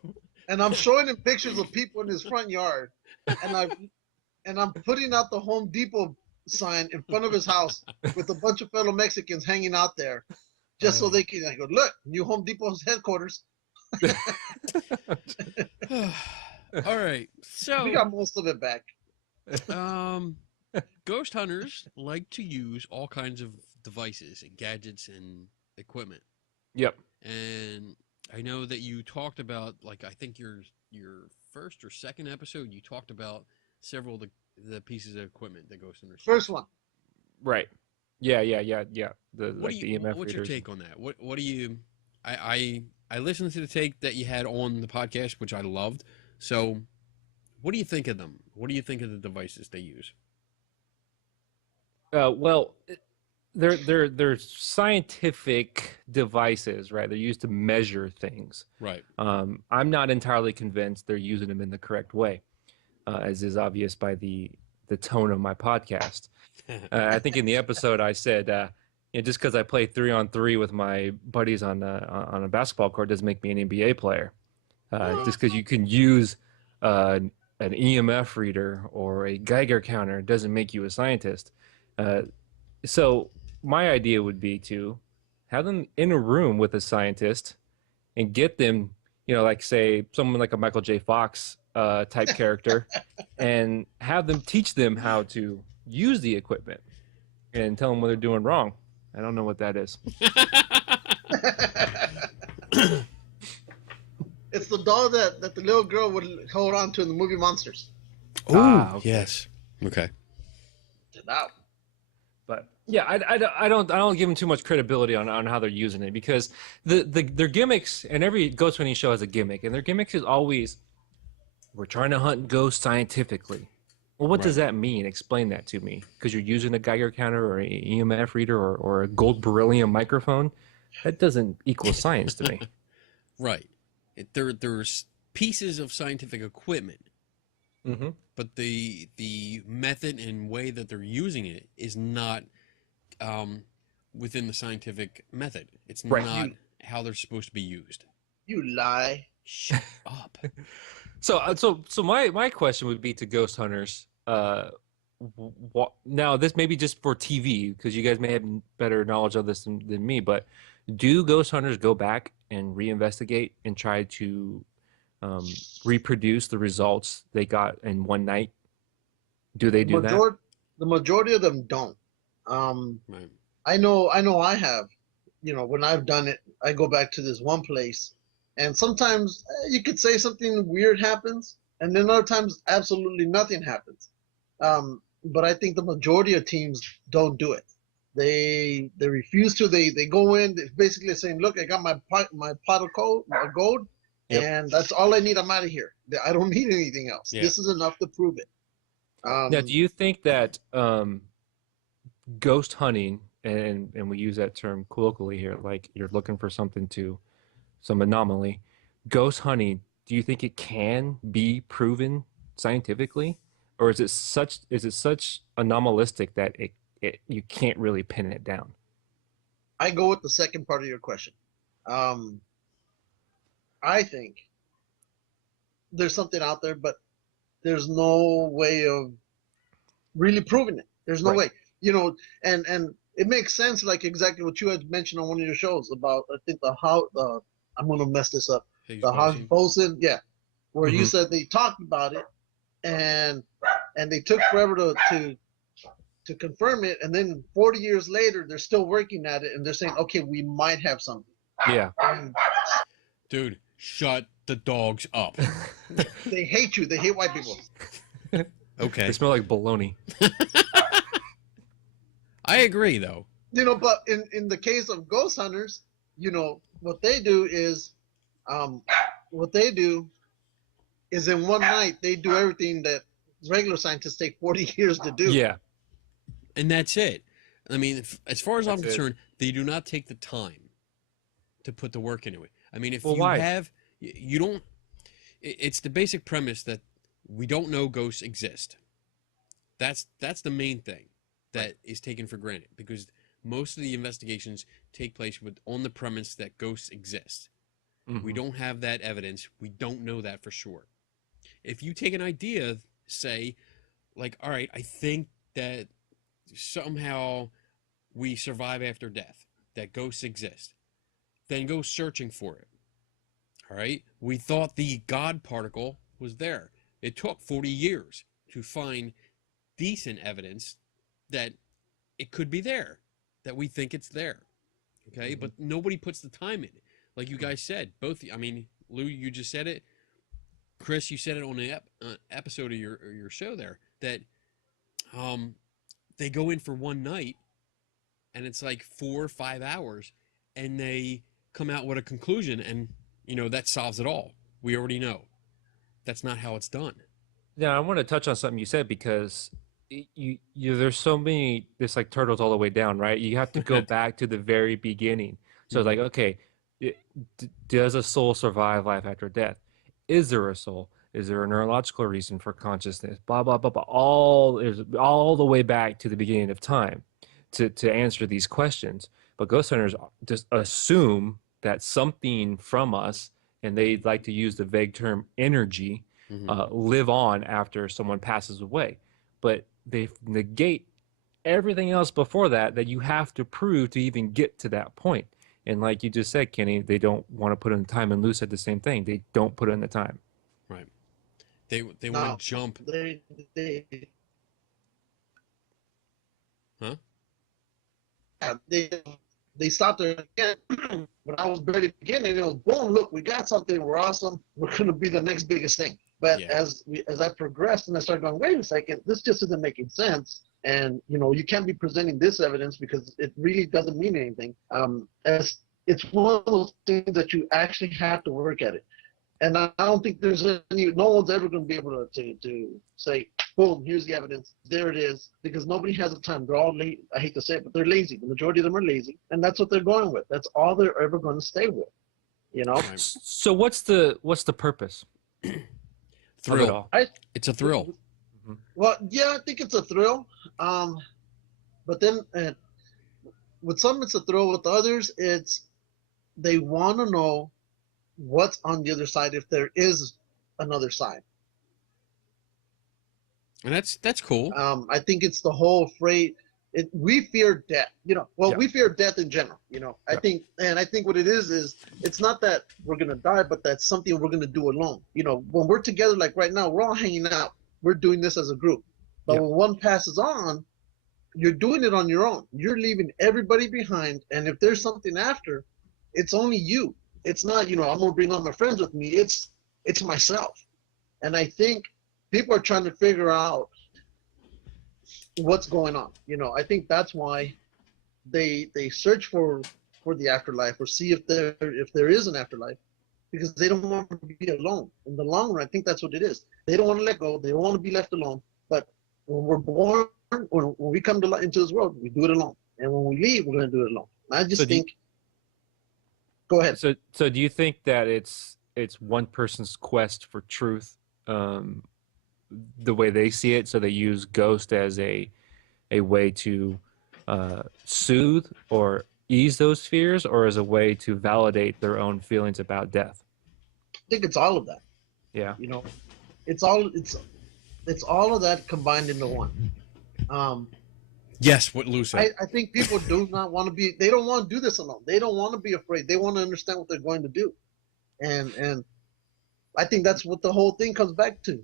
And I'm showing him pictures of people in his front yard, and I'm putting out the Home Depot sign in front of his house with a bunch of fellow Mexicans hanging out there, just so they can like, go, look, New Home Depot's headquarters. All right, We so got most of it back. Ghost hunters like to use all kinds of devices and gadgets and equipment. Yep. And I know that you talked about, like, I think your first or second episode, you talked about several of the pieces of equipment that Ghost hunters use. First one. Right. Yeah. The What like do you? the EMF What's your readers. take on that? What do you? I listened to the take that you had on the podcast, which I loved. So, what do you think of them? What do you think of the devices they use? Well, they're scientific devices, right? They're used to measure things. Right. I'm not entirely convinced they're using them in the correct way, as is obvious by the tone of my podcast. I think in the episode I said, just because I play 3-on-3 with my buddies on a basketball court doesn't make me an NBA player. Just because you can use an EMF reader or a Geiger counter doesn't make you a scientist. So my idea would be to have them in a room with a scientist and get them, like say someone like a Michael J. Fox type character, and have them teach them how to use the equipment and tell them what they're doing wrong. I don't know what that is. It's the doll that the little girl would hold on to in the movie Monsters. Oh, okay. yes. Okay. Now, But yeah, I don't give them too much credibility on how they're using it, because their gimmicks, and every ghost hunting show has a gimmick, and their gimmicks is always, we're trying to hunt ghosts scientifically. Well, what does that mean? Explain that to me. Because you're using a Geiger counter or an EMF reader or a gold beryllium microphone, that doesn't equal science to me. Right. There's pieces of scientific equipment, Mm-hmm. but the method and way that they're using it is not within the scientific method. It's not how they're supposed to be used. you lie. Shut up. So my question would be to ghost hunters. Now this may be just for TV, because you guys may have better knowledge of this than me. But do ghost hunters go back and reinvestigate and try to reproduce the results they got in one night? Do they do that? The majority of them don't. Right. I know I have. When I've done it, I go back to this one place, and sometimes you could say something weird happens, and then other times absolutely nothing happens. But I think the majority of teams don't do it. They refuse to. They go in, they're basically saying, "Look, I got my pot of gold, Yep. and that's all I need. I'm out of here. I don't need anything else. Yeah. This is enough to prove it." Now, do you think that ghost hunting, and we use that term colloquially here, like you're looking for some anomaly, ghost hunting, do you think it can be proven scientifically, or is it such anomalistic that you can't really pin it down? I go with the second part of your question. I think there's something out there, but there's no way of really proving it. There's no way, and it makes sense, like exactly what you had mentioned on one of your shows about, I think I'm going to mess this up. The Hausen, yeah, where you said they talked about it, and they took forever to confirm it, and then 40 years later they're still working at it, and they're saying, okay, we might have something. Yeah. Dude, shut the dogs up. They hate you. They hate white people. Okay. They smell like bologna. I agree, though. But in the case of ghost hunters, what they do is in one night they do everything that regular scientists take 40 years to do. Yeah. And that's it. I mean, as far as I'm concerned, they do not take the time to put the work into it. I mean, if you don't, it's the basic premise that we don't know ghosts exist. That's the main thing that is taken for granted, because most of the investigations take place on the premise that ghosts exist. Mm-hmm. We don't have that evidence. We don't know that for sure. If you take an idea, say, like, all right, I think that somehow we survive after death, that ghosts exist, then go searching for it. All right? We thought the God particle was there. It took 40 years to find decent evidence that it could be there, that we think it's there. Okay? But nobody puts the time in. Like you guys said, both, I mean, Lou, you just said it. Chris, you said it on the episode of your show there, that they go in for one night and it's like 4 or 5 hours and they come out with a conclusion, and that solves it all. We already know that's not how it's done. Now, I want to touch on something you said, because there's so many, there's like turtles all the way down, right? You have to go back to the very beginning. So it's like, okay, does a soul survive life after death? Is there a soul? Is there a neurological reason for consciousness? Blah, blah, blah, blah. All the way back to the beginning of time to answer these questions. But ghost hunters just assume that something from us, and they like to use the vague term energy, live on after someone passes away. But they negate everything else before that you have to prove to even get to that point. And like you just said, Kenny, they don't want to put in the time, and Lou said the same thing. They don't put in the time. Right. They want to jump. Huh? Yeah, they stopped there again. When I was barely beginning, it was boom, look, we got something, we're awesome, we're gonna be the next biggest thing. But as I progressed and I started going, wait a second, this just isn't making sense. And you can't be presenting this evidence because it really doesn't mean anything. As it's one of those things that you actually have to work at it. And I don't think there's no one's ever going to be able to say, boom, here's the evidence, there it is, because nobody has the time. They're all late. I hate to say it, but they're lazy. The majority of them are lazy, and that's what they're going with. That's all they're ever going to stay with. So what's the purpose? Thrill. It's a thrill. Well, yeah, I think it's a thrill. But then with some it's a thrill. With others, it's they want to know what's on the other side, if there is another side. And that's cool. I think it's the whole afraid. We fear death. We fear death in general. I think what it is it's not that we're gonna die, but that's something we're gonna do alone. When we're together, like right now, we're all hanging out. We're doing this as a group. But when one passes on, you're doing it on your own. You're leaving everybody behind, and if there's something after, it's only you. It's not, I'm gonna bring all my friends with me. It's myself. And I think people are trying to figure out what's going on. I think that's why they search for the afterlife, or see if there is an afterlife, because they don't want to be alone. In the long run, I think that's what it is. They don't want to let go. They don't want to be left alone. But when we're born, when we come into this world, we do it alone. And when we leave, we're going to do it alone. And I just think. Go ahead. So do you think that it's one person's quest for truth, the way they see it? So they use ghost as a way to soothe or ease those fears, or as a way to validate their own feelings about death? I think it's all of that. Yeah. It's all of that combined into one. Yes, what Lou said. I think people do not want to be. They don't want to do this alone. They don't want to be afraid. They want to understand what they're going to do, and I think that's what the whole thing comes back to.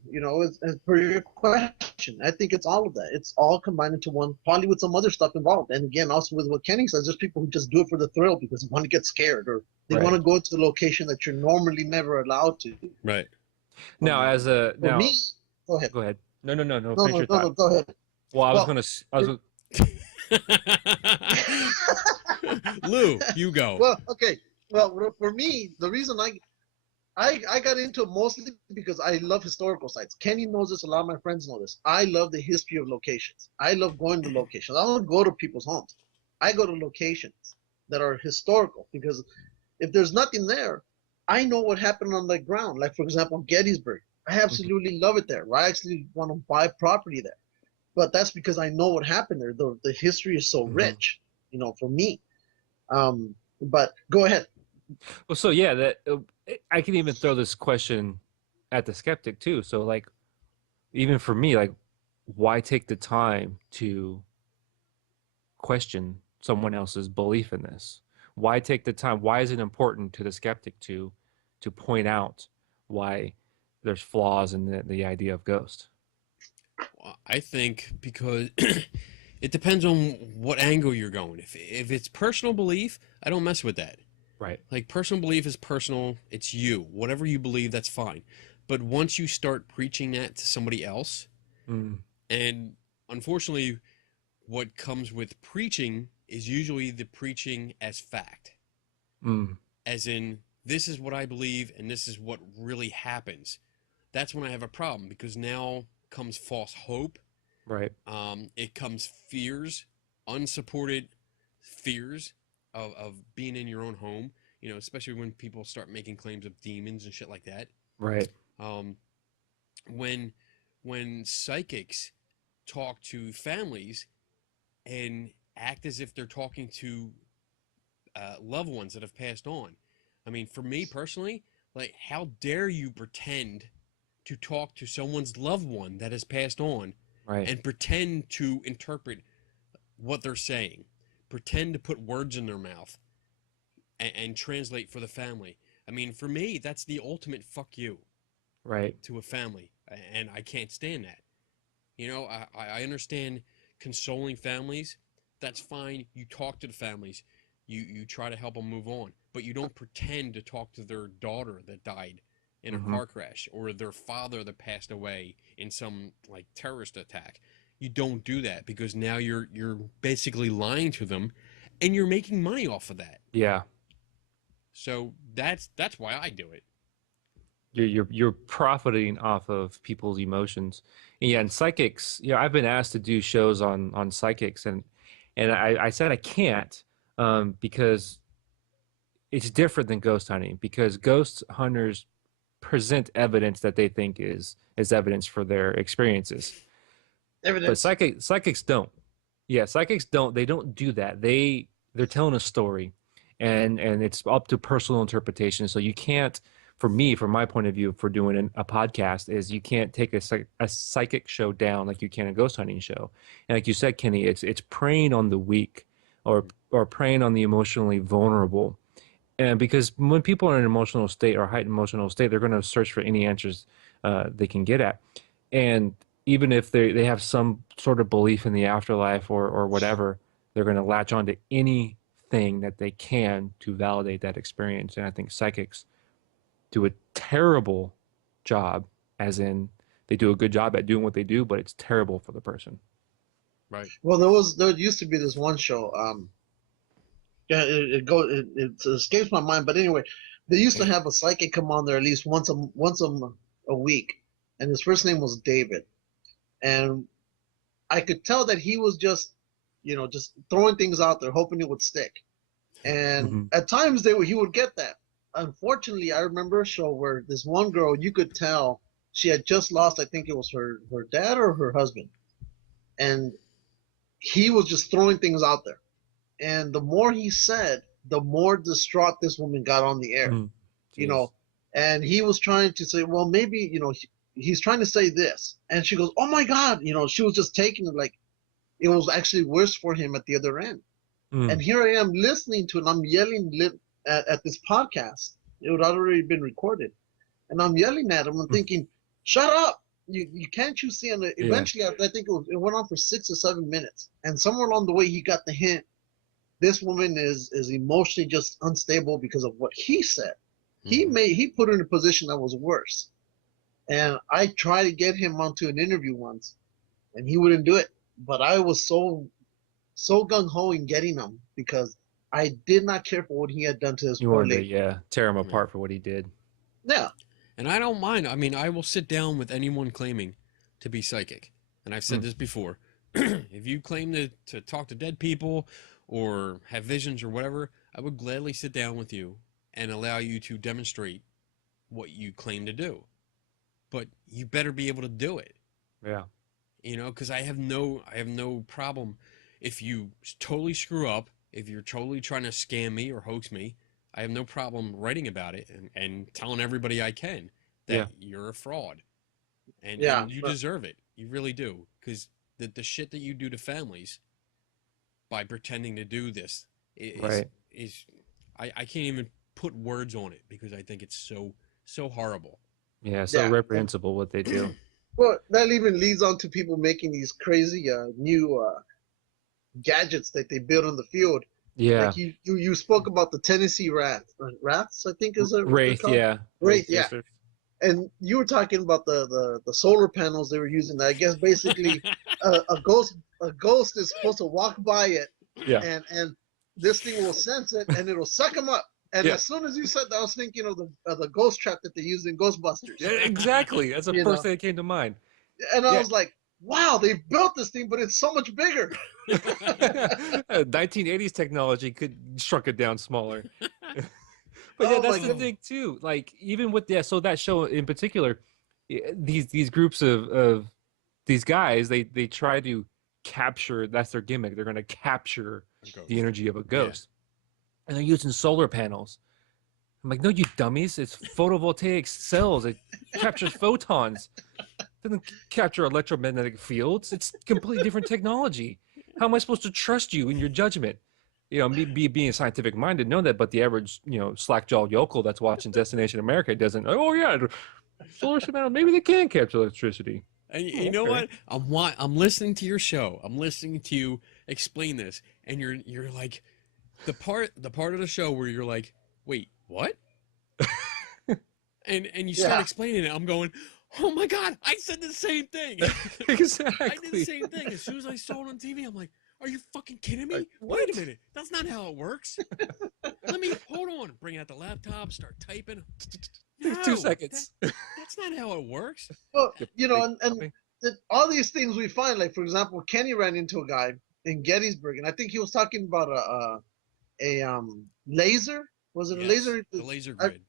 As per your question, I think it's all of that. It's all combined into one, probably with some other stuff involved. And again, also with what Kenny says, there's people who just do it for the thrill because they want to get scared, or they want to go to a location that you're normally never allowed to. Right. Now, me, go ahead. Go ahead. No. No, go ahead. Well, I was Lou, you go. Well, okay. Well, for me, the reason I got into it mostly because I love historical sites. Kenny knows this. A lot of my friends know this. I love the history of locations. I love going to locations. I don't go to people's homes. I go to locations that are historical, because if there's nothing there, I know what happened on the ground. Like, for example, Gettysburg. I absolutely love it there. I actually want to buy property there. But that's because I know what happened there. The history is so rich, for me. But go ahead. Well, so yeah, that I can even throw this question at the skeptic too. So, like, even for me, like, why take the time to question someone else's belief in this? Why take the time? Why is it important to the skeptic to point out why there's flaws in the idea of ghost? Well, I think because it depends on what angle you're going. If it's personal belief, I don't mess with that. Right. Like, personal belief is personal. It's you. Whatever you believe, that's fine. But once you start preaching that to somebody else, Mm, and unfortunately, what comes with preaching is usually the preaching as fact, mm, as in, this is what I believe and this is what really happens. That's when I have a problem, because now comes false hope. right. It comes fears, unsupported fears of being in your own home, especially when people start making claims of demons and shit like that. Right. Um, when when psychics talk to families and act as if they're talking to loved ones that have passed on. I mean, for me personally, like, how dare you pretend to talk to someone's loved one that has passed on Right. and pretend to interpret what they're saying, pretend to put words in their mouth and translate for the family. I mean, for me, that's the ultimate fuck you Right. to a family, and I can't stand that. I understand consoling families. That's fine. You talk to the families. You try to help them move on, but you don't pretend to talk to their daughter that died in a Mm-hmm. car crash, or their father that passed away in some like terrorist attack. You don't do that, because now you're basically lying to them, and you're making money off of that. Yeah. So that's why I do it. You're profiting off of people's emotions. And yeah, and psychics, I've been asked to do shows on psychics, and I said I can't, because it's different than ghost hunting, because ghost hunters present evidence that they think is evidence for their experiences. But Evidence. psychics don't. Yeah, psychics don't. They don't do that. They're telling a story, and it's up to personal interpretation. So you can't, for me, from my point of view, for doing a podcast, is you can't take a psychic show down like you can a ghost hunting show. And like you said, Kenny, it's preying on the weak, or preying on the emotionally vulnerable. And because when people are in an emotional state or heightened emotional state, they're going to search for any answers they can get at. And even if they have some sort of belief in the afterlife or whatever, they're going to latch on to anything that they can to validate that experience. And I think psychics do a terrible job, as in they do a good job at doing what they do, but it's terrible for the person. Right. Well, there used to be this one show. Yeah, it escapes my mind, but anyway, they used to have a psychic come on there at least once a week, and his first name was David, and I could tell that he was just throwing things out there, hoping it would stick. And Mm-hmm. at times he would get that. Unfortunately, I remember a show where this one girl, you could tell she had just lost, I think it was her dad or her husband, and he was just throwing things out there. And the more he said, the more distraught this woman got on the air. Mm-hmm. You know, and he was trying to say, well, maybe he's trying to say this, and she goes, oh my God, she was just taking it like it was actually worse for him at the other end. Mm. And here I am listening to it, and I'm yelling at this podcast. It had already been recorded, and I'm yelling at him. I'm thinking, shut up. You can't you see? And eventually, I think it went on for 6 or 7 minutes, and somewhere along the way, he got the hint. This woman is emotionally just unstable because of what he said. He put her in a position that was worse. And I tried to get him onto an interview once, and he wouldn't do it. But I was so gung ho in getting him because I did not care for what he had done to his You poor wanted lady. to, tear him apart for what he did. Yeah. And I don't mind. I mean, I will sit down with anyone claiming to be psychic. And I've said this before. If you claim to talk to dead people or have visions or whatever, I would gladly sit down with you and allow you to demonstrate what you claim to do. But you better be able to do it. Yeah. Because I have no problem if you totally screw up, if you're totally trying to scam me or hoax me. I have no problem writing about it and telling everybody I can that you're a fraud. And you deserve it. You really do. Because the shit that you do to families, by pretending to do this Right. is I can't even put words on it because I think it's so horrible. Yeah, so Yeah. reprehensible what they do. Well, that even leads on to people making these crazy new gadgets that they build in the field. Yeah. Like you spoke about the Tennessee rats, I think is what they're Wraith, called. yeah. Wraith, yeah. chasers. And you were talking about the solar panels they were using. I guess basically a ghost is supposed to walk by it, Yeah. and this thing will sense it and it'll suck them up. And Yeah. as soon as you said that, I was thinking of the ghost trap that they used in Ghostbusters. Yeah, exactly. That's the You first know. thing that came to mind. And I Yeah. was like, wow, they built this thing, but it's so much bigger. 1980s technology could shrunk it down smaller. But yeah, Oh that's my the goodness. thing too. Like even with so that show in particular, these groups of these guys, they try to capture. That's their gimmick. They're going to capture the energy of a ghost, and they're using solar panels. I'm like, no, you dummies! It's photovoltaic cells. It captures photons. It doesn't capture electromagnetic fields. It's completely different technology. How am I supposed to trust you in your judgment? You know, me being scientific minded, know that, but the average, slack-jawed yokel that's watching Destination America doesn't. Oh yeah, solar panel. Maybe they can capture electricity. And you know what? I'm listening to your show. I'm listening to you explain this, and you're like, the part of the show where you're like, wait, what? and you start explaining it. I'm going, oh my god, I said the same thing. Exactly. I did the same thing. As soon as I saw it on TV, I'm like, are you fucking kidding me? Like, Wait a what? minute. That's not how it works. Hold on. Bring out the laptop, start typing. Takes No, 2 seconds. That's not how it works. Well, and all these things we find, like for example, Kenny ran into a guy in Gettysburg, and I think he was talking about a laser. Was it a Yes, laser? the laser grid.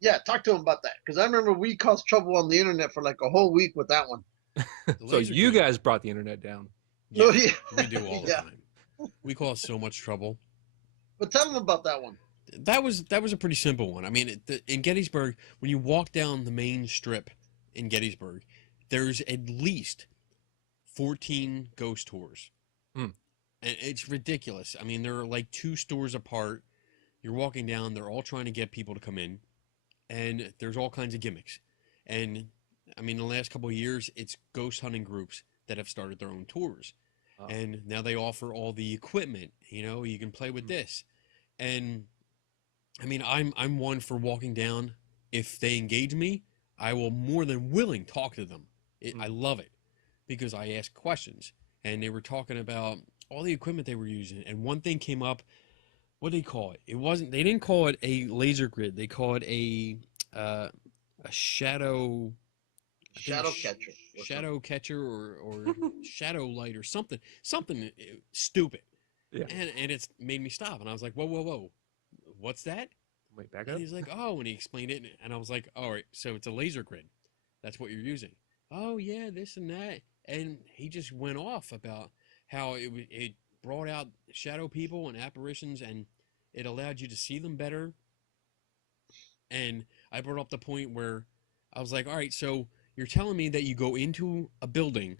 Yeah, talk to him about that because I remember we caused trouble on the internet for like a whole week with that one. So you guys brought the internet down. Yeah, Oh, yeah. we do all the time. We cause so much trouble. But tell him about that one. That was a pretty simple one. I mean, in Gettysburg, when you walk down the main strip in Gettysburg, there's at least 14 ghost tours. Hmm. And it's ridiculous. I mean, they're like 2 stores apart. You're walking down, they're all trying to get people to come in, and there's all kinds of gimmicks. And I mean, the last couple of years, it's ghost hunting groups that have started their own tours. Oh. And now they offer all the equipment, you can play with this. And I mean, I'm one for walking down. If they engage me, I will more than willing talk to them. I love it because I ask questions. And they were talking about all the equipment they were using. And one thing came up. What do they call it? They didn't call it a laser grid. They call it a shadow. Shadow catcher. Shadow catcher or shadow light or something stupid. Yeah. And it's made me stop. And I was like, whoa. What's that? Wait, back And up. he's like, oh, and he explained it. And I was like, all right, so it's a laser grid. That's what you're using. Oh, yeah, this and that. And he just went off about how it brought out shadow people and apparitions, and it allowed you to see them better. And I brought up the point where I was like, all right, so you're telling me that you go into a building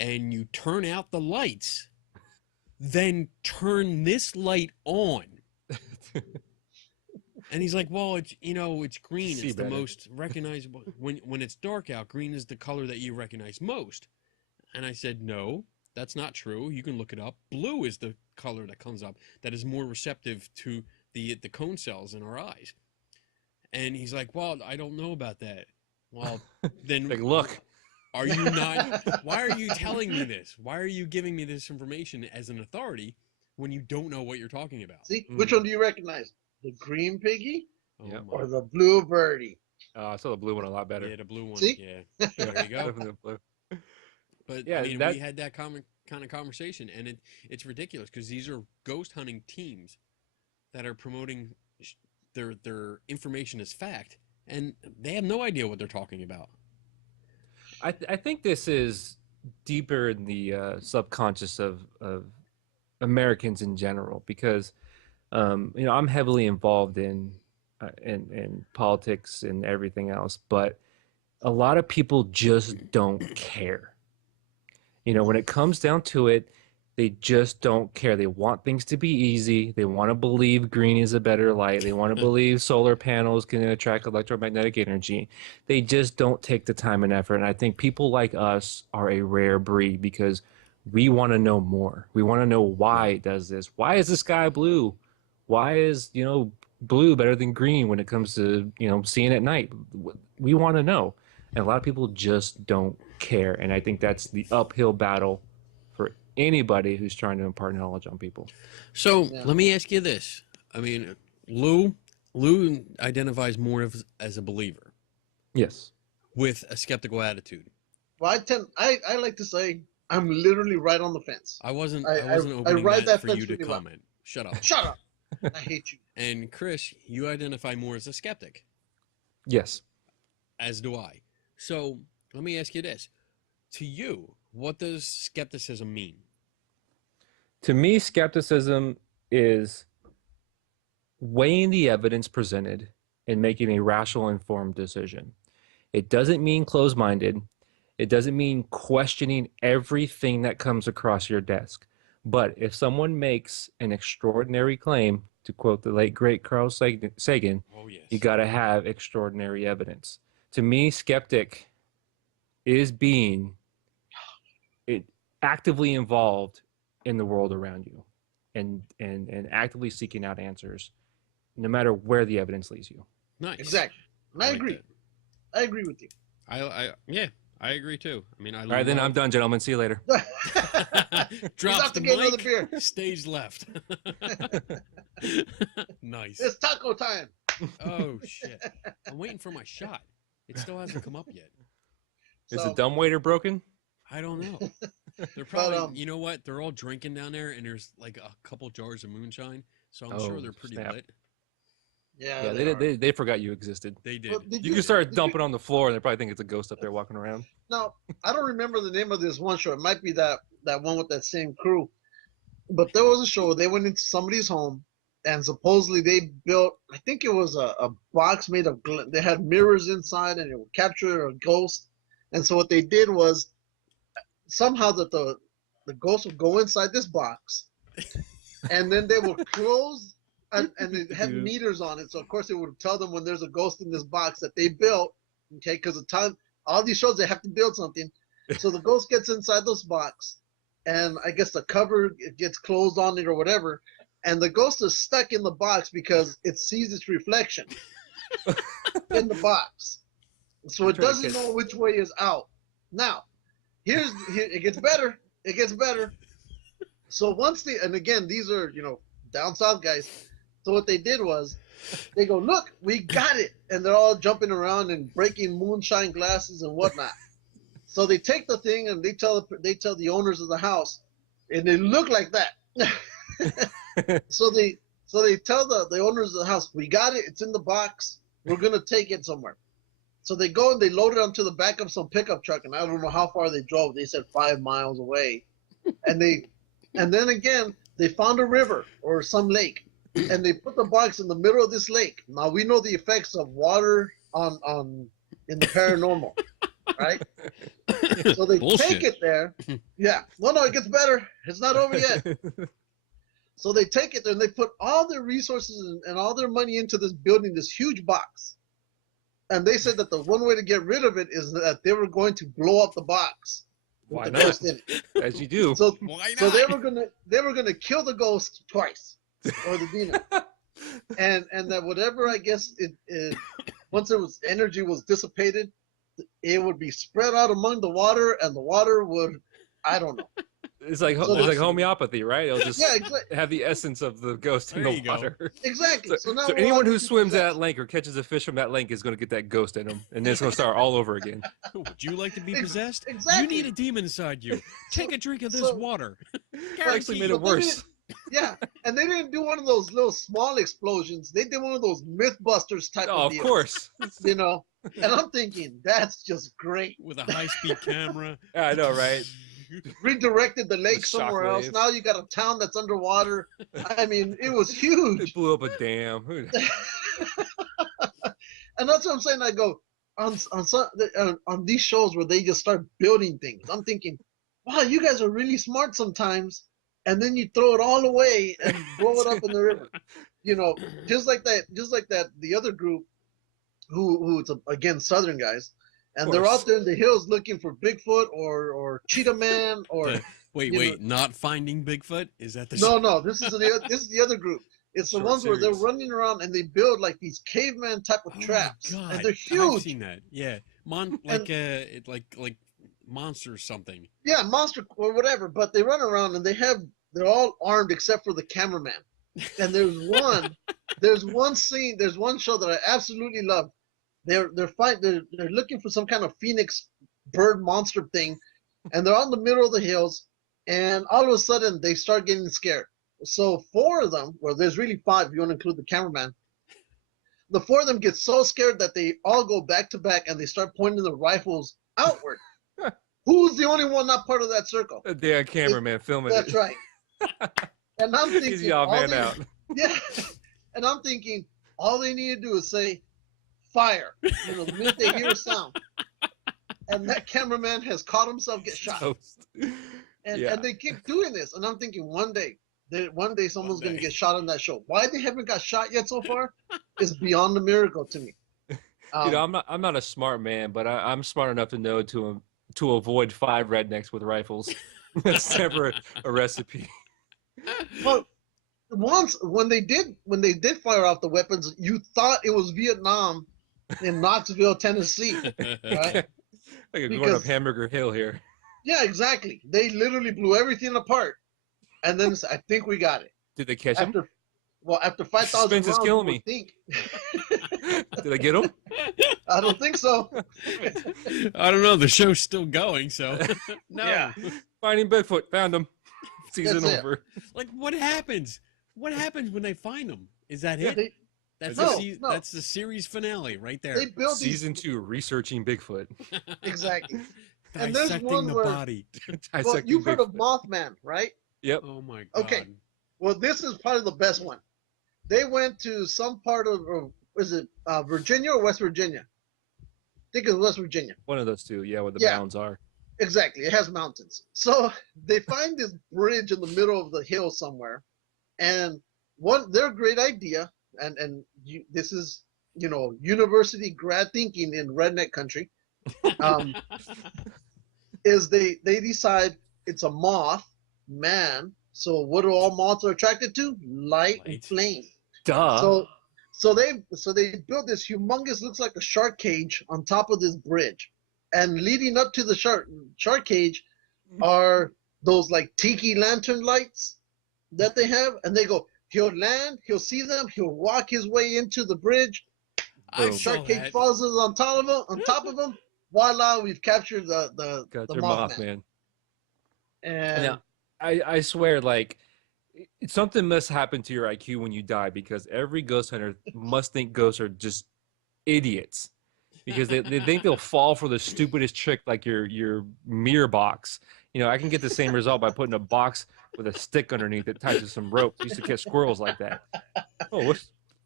and you turn out the lights, then turn this light on. And he's like, well, it's green. See It's the better. most recognizable. When it's dark out, green is the color that you recognize most. And I said, no, that's not true. You can look it up. Blue is the color that comes up that is more receptive to the cone cells in our eyes. And he's like, well, I don't know about that. Well, then Like, look. Are you not? Why are you telling me this? Why are you giving me this information as an authority when you don't know what you're talking about? See, which one do you recognize? The green piggy Yeah. or the blue birdie? I saw the blue one a lot better. Yeah, the blue one. See? Yeah, there you go. Definitely the blue. But Yeah, I mean, we had that kind of conversation, and it's ridiculous because these are ghost hunting teams that are promoting their information as fact, and they have no idea what they're talking about. I think this is deeper in the subconscious of Americans in general because I'm heavily involved in politics and everything else, but a lot of people just don't care. When it comes down to it, They just don't care. They want things to be easy. They want to believe green is a better light. They want to believe solar panels can attract electromagnetic energy. They just don't take the time and effort. And I think people like us are a rare breed because we want to know more. We want to know why it does this. Why is the sky blue? Why is, blue better than green when it comes to, seeing at night? We want to know. And a lot of people just don't care. And I think that's the uphill battle for anybody who's trying to impart knowledge on people. So let me ask you this. I mean, Lou identifies more as a believer. Yes. With a skeptical attitude. Well, I like to say I'm literally right on the fence. I wasn't opening that for you to comment. Shut up. Shut up. I hate you. And Chris, you identify more as a skeptic. Yes. As do I. So let me ask you this. To you, what does skepticism mean? To me, skepticism is weighing the evidence presented and making a rational, informed decision. It doesn't mean closed-minded. It doesn't mean questioning everything that comes across your desk. But if someone makes an extraordinary claim, to quote the late, great Carl Sagan, oh, yes. You got to have extraordinary evidence. To me, skeptic is being actively involved in the world around you and actively seeking out answers, no matter where the evidence leads you. Nice. Exactly. And I agree. That. I agree with you. I agree too. I mean, all right, then I'm done, gentlemen. See you later. Drops the mic, beer. Stage left. Nice. It's taco time. Oh shit! I'm waiting for my shot. It still hasn't come up yet. Is the dumbwaiter broken? I don't know. They're probably, you know what? They're all drinking down there, and there's like a couple jars of moonshine, so I'm sure they're pretty lit. Yeah, they forgot you existed. They did. Well, you can start dumping on the floor, and they probably think it's a ghost up there walking around. Now, I don't remember the name of this one show. It might be that one with that same crew. But there was a show. They went into somebody's home, and supposedly they built, I think it was a box made of, they had mirrors inside, and it would capture a ghost. And so what they did was, somehow that the ghost would go inside this box, and then they would close, and they had meters on it. So, of course, it would tell them when there's a ghost in this box that they built, okay, because the time, all these shows, they have to build something. So the ghost gets inside this box, and I guess the cover, it gets closed on it or whatever, and the ghost is stuck in the box because it sees its reflection in the box. So it doesn't know which way is out. Now, here it gets better. It gets better. So once and again, these are, down south guys. So what they did was, they go, look, we got it. And they're all jumping around and breaking moonshine glasses and whatnot. So they take the thing and they tell the owners of the house, and they look like that. So they tell the owners of the house, we got it. It's in the box. We're going to take it somewhere. So they go and they load it onto the back of some pickup truck, and I don't know how far they drove. They said 5 miles away. And then again, they found a river or some lake, and they put the box in the middle of this lake. Now we know the effects of water in the paranormal, right? So they take it there. Yeah. No, it gets better. It's not over yet. So they take it there and they put all their resources and all their money into this building, this huge box. And they said that the one way to get rid of it is that they were going to blow up the box. Why not? As you do. So, why not? So they were gonna kill the ghost twice, or the demon, and that whatever, I guess it once energy was dissipated, it would be spread out among the water, and the water would, I don't know. It's like homeopathy, right? It'll just exactly. have the essence of the ghost in the water. Exactly. So anyone who swims that lake or catches a fish from that lake is going to get that ghost in them, and then it's going to start all over again. Would you like to be possessed? Exactly. You need a demon inside you. Take a drink of this water. Actually made it worse. Yeah, and they didn't do one of those little small explosions. They did one of those Mythbusters type of deals. Of course. And I'm thinking, that's just great. With a high-speed camera. Yeah, I know, right? Redirected the lake somewhere else. Now you got a town that's underwater. I mean, it was huge. It blew up a dam. And that's what I'm saying. I go on these shows where they just start building things. I'm thinking, wow, you guys are really smart sometimes. and then you throw it all away and blow it up in the river. You know, just like that. The other group, who it's again Southern guys, and they're out there in the hills looking for Bigfoot or Cheetah Man or. Wait, not finding Bigfoot? Is that the No, this is the other group. It's the Short ones where they're series. running around and they build like these caveman type of Oh traps, my God. and they're huge. I've seen that. Yeah, like monster or something. Yeah, monster or whatever. But they run around and they're all armed except for the cameraman. And there's one scene, there's one show that I absolutely love. They're looking for some kind of phoenix bird monster thing, and they're out in the middle of the hills, and all of a sudden they start getting scared. So 4 of them, well, there's really 5 if you want to include the cameraman. The 4 of them get so scared that they all go back to back and they start pointing the rifles outward. Who's the only one not part of that circle? The damn cameraman filming That's it. right. And I'm thinking, He's the odd man out. yeah. And I'm thinking, all they need to do is say, fire. You know, the minute they hear a sound. And that cameraman has caught himself get shot. Toast. And they keep doing this. And I'm thinking, one day someone's going to get shot on that show. Why they haven't got shot yet so far is beyond a miracle to me. I'm not a smart man, but I'm smart enough to know to avoid 5 rednecks with rifles. That's never a recipe. Well, once when they did fire off the weapons, you thought it was Vietnam in Knoxville, Tennessee, right? Like going up Hamburger Hill here. Yeah, exactly. They literally blew everything apart, and then I think we got it. Did they catch him? After 5,000 Suspense is rounds, killing you me. think. Did I get him? I don't think so. I don't know. The show's still going, so no. Yeah. Finding Bigfoot. Found him. Season That's it. over. Like, what happens? What happens when they find them? Is that it? They, That's No, the that's the series finale right there. they built these Season 2, researching Bigfoot. exactly. And there's Dissecting one the where- body. Well, Dissecting you've heard of Bigfoot. Mothman, right? Yep. Oh my god. Okay. Well, this is probably the best one. They went to some part of, was it Virginia or West Virginia? I think it's West Virginia. One of those two. Yeah, where the Yeah. mounds are. Exactly. It has mountains. So they find this bridge in the middle of the hill somewhere. And their great idea, this is, university grad thinking in redneck country, is they decide it's a moth, man. So what do all moths are attracted to? Light and Light. flame. Duh. So they built this humongous, looks like a shark cage on top of this bridge, and leading up to the shark cage are those like tiki lantern lights that they have, and they go. He'll land. He'll see them. He'll walk his way into the bridge. I Boom. saw Shark cage that. falls on top of him. Voila! We've captured the Got the your Mothman. Mothman. And Yeah. I swear, like, something must happen to your IQ when you die, because every ghost hunter must think ghosts are just idiots, because they think they'll fall for the stupidest trick, like your mirror box. I can get the same result by putting a box with a stick underneath it tied to some rope. I used to catch squirrels like that. Oh,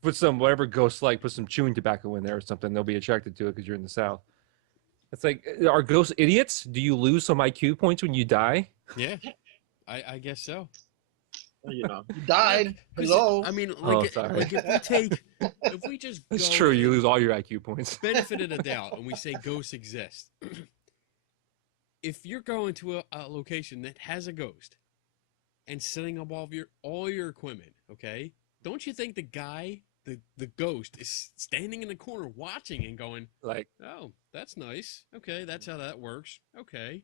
put some, whatever ghosts like, put some chewing tobacco in there or something. They'll be attracted to it because you're in the South. It's like, are ghosts idiots? Do you lose some IQ points when you die? Yeah, I guess so. you died. 'Cause, Hello. I mean, Oh, like, sorry. like if we just It's go true. You and lose all your IQ points. benefit of the doubt and we say ghosts exist. If you're going to a location that has a ghost and setting up all your equipment, okay, don't you think the ghost is standing in the corner watching and going, Like, oh, that's nice. Okay, that's how that works. Okay.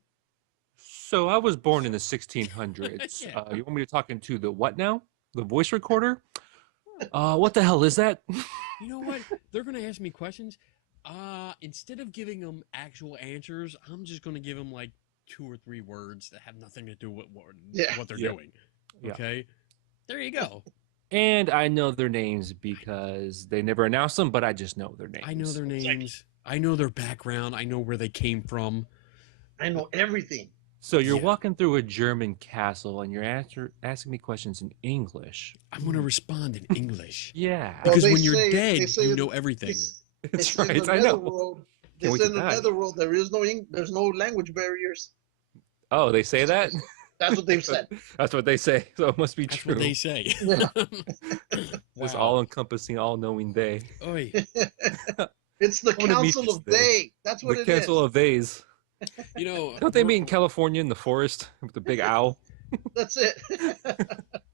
so I was born in the 1600s. Yeah. You want me to talk into the what now? The voice recorder? What the hell is that? You know what? They're going to ask me questions. Instead of giving them actual answers, I'm just going to give them like 2 or 3 words that have nothing to do with what they're Yeah. doing. Yeah. Okay? There you go. And I know their names because they never announced them, but I just know their names. I know their names. I know their background. I know where they came from. I know everything. So you're Yeah. walking through a German castle and you're asking me questions in English. I'm going to respond in English. Yeah. Well, Because they when you're say- dead, they say you know everything. That's It's in right. the I know. netherworld. Can't It's wait in to the die. netherworld. There's no language barriers. Oh, they say that? That's what they've said. That's what they say. So it must be That's true. what they say. Yeah. This Wow. all-encompassing, all-knowing they. Oy. It's the I want to meet Council this of they. They. That's what The it Council is. of Days. You know, Don't they meet in California in the forest with the big owl? That's it.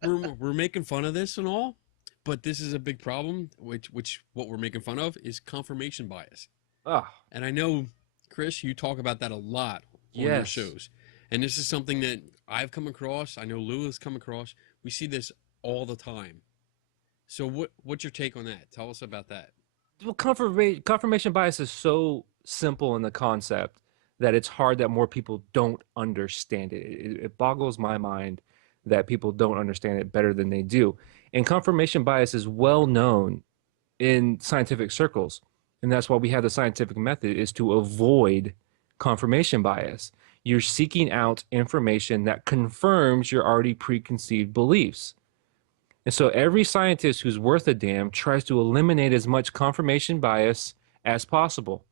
we're making fun of this and all, but this is a big problem. Which what we're making fun of is confirmation bias. Ah, And I know, Chris, you talk about that a lot on your yes. shows. And this is something that I've come across. I know Lou has come across. We see this all the time. So what's your take on that? Tell us about that. Well, confirmation bias is so simple in the concept that it's hard that more people don't understand it. It boggles my mind that people don't understand it better than they do. And confirmation bias is well known in scientific circles. And that's why we have the scientific method, is to avoid confirmation bias. You're seeking out information that confirms your already preconceived beliefs. And so every scientist who's worth a damn tries to eliminate as much confirmation bias as possible.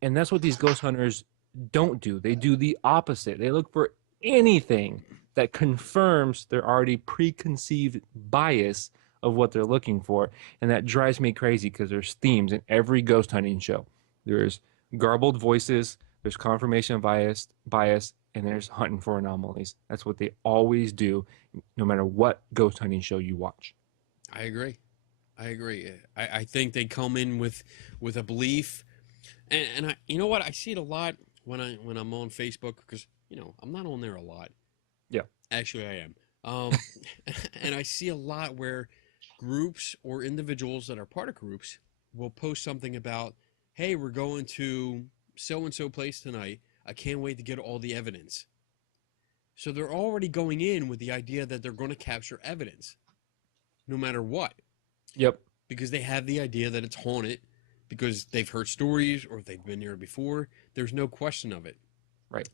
And that's what these ghost hunters don't do. They do the opposite. They look for anything that confirms their already preconceived bias of what they're looking for. And that drives me crazy because there's themes in every ghost hunting show. There's garbled voices, there's confirmation bias, and there's hunting for anomalies. That's what they always do, no matter what ghost hunting show you watch. I agree. I think they come in with a belief, and I, you know what, I see it a lot when I'm on Facebook, because I'm not on there a lot. Yeah, actually I am. And I see a lot where groups or individuals that are part of groups will post something about, hey, we're going to so and so place tonight. I can't wait to get all the evidence. So they're already going in with the idea that they're going to capture evidence, no matter what. Yep. Because they have the idea that it's haunted, because they've heard stories or they've been there before. There's no question of it. Right.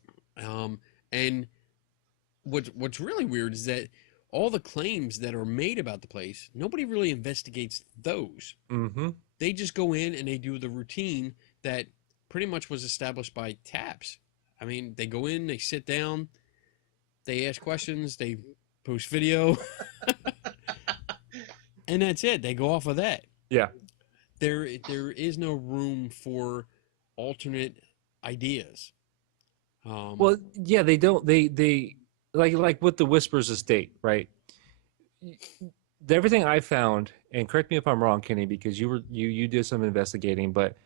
And what's really weird is that all the claims that are made about the place, nobody really investigates those. Mm-hmm. They just go in and they do the routine that pretty much was established by TAPS. I mean, they go in, they sit down, they ask questions, they post video, and that's it. They go off of that. Yeah. There is no room for alternate ideas. Well, yeah, they don't. They like with the Whispers Estate, right? Everything I found, and correct me if I'm wrong, Kenny, because you did some investigating, but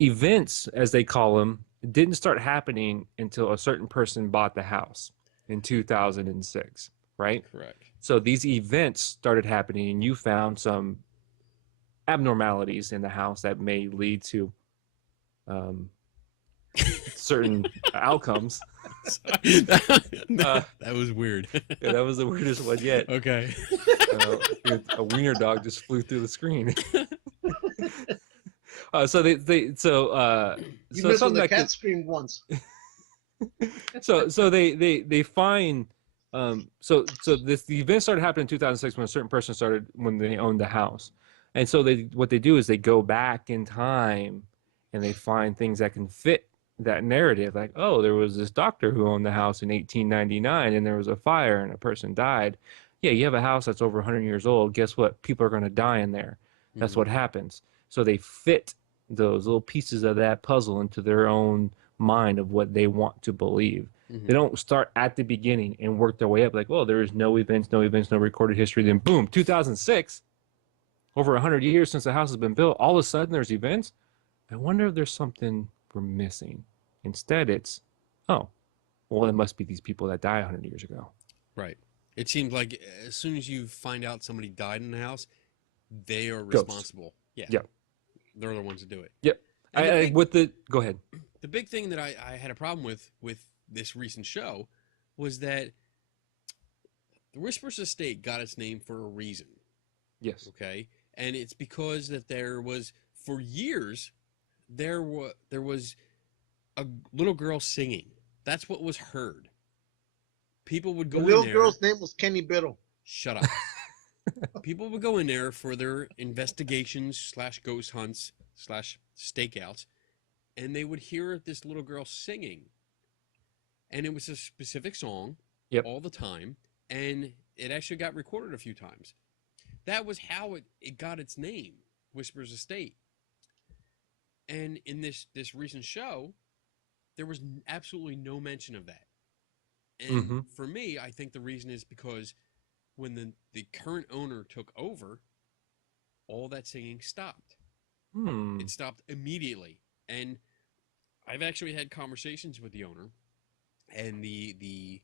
events, as they call them, didn't start happening until a certain person bought the house in 2006, right? Correct. So these events started happening, and you found some abnormalities in the house that may lead to certain outcomes. That was weird. Yeah, that was the weirdest one yet. Okay. A wiener dog just flew through the screen. So You so missed when something the that cat screamed once. so they find so the event started happening in 2006 when a certain person started, when they owned the house. And so what they do is they go back in time and they find things that can fit that narrative. Like, oh, there was this doctor who owned the house in 1899 and there was a fire and a person died. Yeah, you have a house that's over 100 years old. Guess what? People are going to die in there. That's what happens. So they fit those little pieces of that puzzle into their own mind of what they want to believe. Mm-hmm. They don't start at the beginning and work their way up like, oh, there is no events, no recorded history. Then boom, 2006, over 100 years since the house has been built, all of a sudden there's events. I wonder if there's something we're missing. Instead, it's, oh, well, it must be these people that died 100 years ago. Right. It seems like as soon as you find out somebody died in the house, they are Ghosts. responsible. Yeah. Yep. They're the ones that do it. Yep. Go ahead. The big thing that I had a problem with this recent show was that the Whispers Estate got its name for a reason. Yes. Okay. And it's because that there was, for years, there was a little girl singing. That's what was heard. People would go The in there. little girl's name was Kenny Biddle. Shut up. People would go in there for their investigations / ghost hunts / stakeouts, and they would hear this little girl singing. and it was a specific song Yep. all the time, and it actually got recorded a few times. That was how it got its name, Whispers Estate. And in this recent show, there was absolutely no mention of that. And for me, I think the reason is because when the current owner took over, all that singing stopped. It stopped immediately. And I've actually had conversations with the owner and the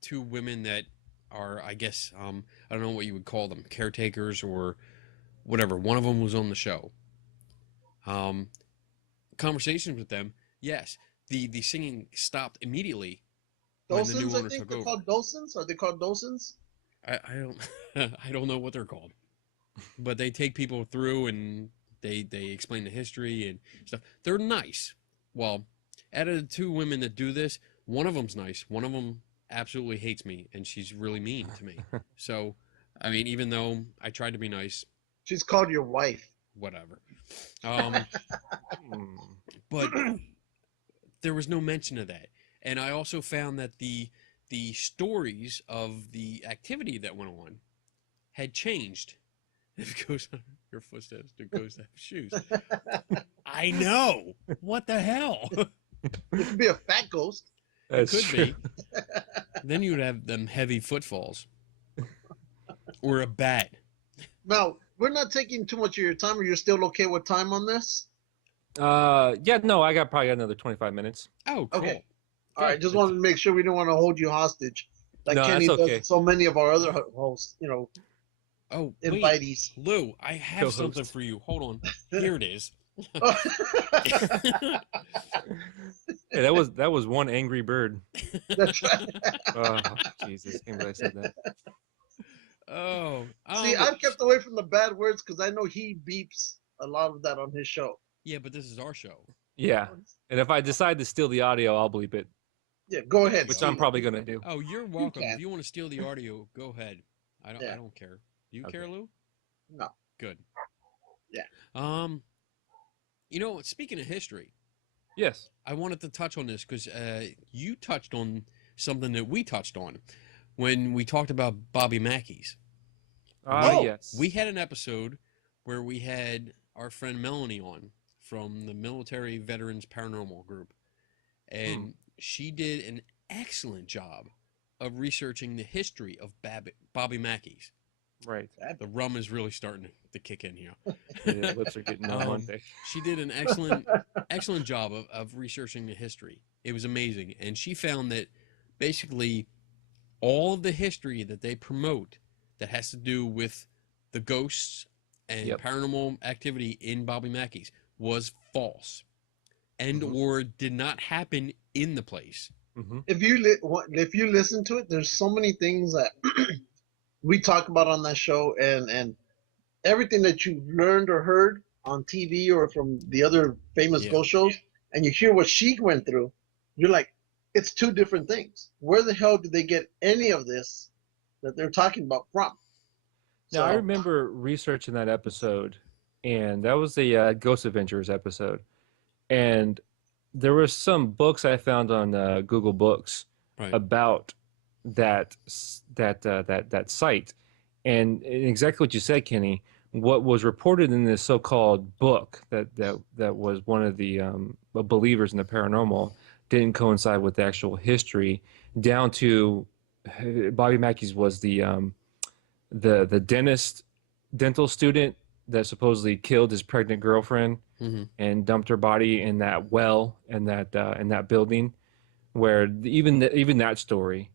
two women that are, I guess, I don't know what you would call them, caretakers or whatever. One of them was on the show. Conversations with them, yes, the singing stopped immediately when the new Docents, I owner think took they're over. called docents. Are they called docents? I don't I don't know what they're called, but they take people through and they explain the history and stuff. They're nice. Well, out of the two women that do this, one of them's nice. One of them absolutely hates me, and she's really mean to me. So, I mean, even though I tried to be nice, She's called your wife. whatever. But there was no mention of that, and I also found that the stories of the activity that went on had changed. If it goes on your footsteps, it goes to have shoes. I know. What the hell? It could be a fat ghost. That's Could true. be. Then you would have them heavy footfalls, or a bat. Now, we're not taking too much of your time. Are you still okay with time on this? Yeah, no, I got probably another 25 minutes. Oh, cool. Okay. All right, Good. just wanted to make sure we don't want to hold you hostage, like No, Kenny that's does okay. with so many of our other hosts. Oh, wait. Invitees. Lou, I have Co-host. something for you. Hold on. Here it is. Yeah, that was one angry bird. That's right. Oh, Jesus, can't believe I said that. Oh. See, I've kept away from the bad words because I know he beeps a lot of that on his show. Yeah, but this is our show. Yeah, and if I decide to steal the audio, I'll bleep it, Yeah, go ahead. which Steve. I'm probably gonna do. Oh, you're welcome. can. If you want to steal the audio, go ahead. I don't care. Do you Okay. care, Lou? No. Good. Yeah. Speaking of history, Yes. I wanted to touch on this because you touched on something that we touched on when we talked about Bobby Mackey's. Oh, Yes. We had an episode where we had our friend Melanie on from the Military Veterans Paranormal Group, and she did an excellent job of researching the history of Bobby Mackey's. Right. The rum is really starting to kick in here. The lips are getting numb, aren't they? She did an excellent job of researching the history. It was amazing. And she found that basically all of the history that they promote that has to do with the ghosts and paranormal activity in Bobby Mackey's was false and or did not happen in the place. if you listen to it, there's so many things that we talk about on that show, and everything that you've learned or heard on TV or from the other famous ghost shows, and you hear what she went through, you're like, it's two different things. Where the hell did they get any of this that they're talking about from? Now, I remember researching that episode, and that was the Ghost Adventures episode. And there were some books I found on Google Books about that site, and exactly what you said, Kenny. What was reported in this so-called book that was one of the believers in the paranormal didn't coincide with the actual history. Down to Bobby Mackey's was the dental student that supposedly killed his pregnant girlfriend and dumped her body in that well in that building, where even that story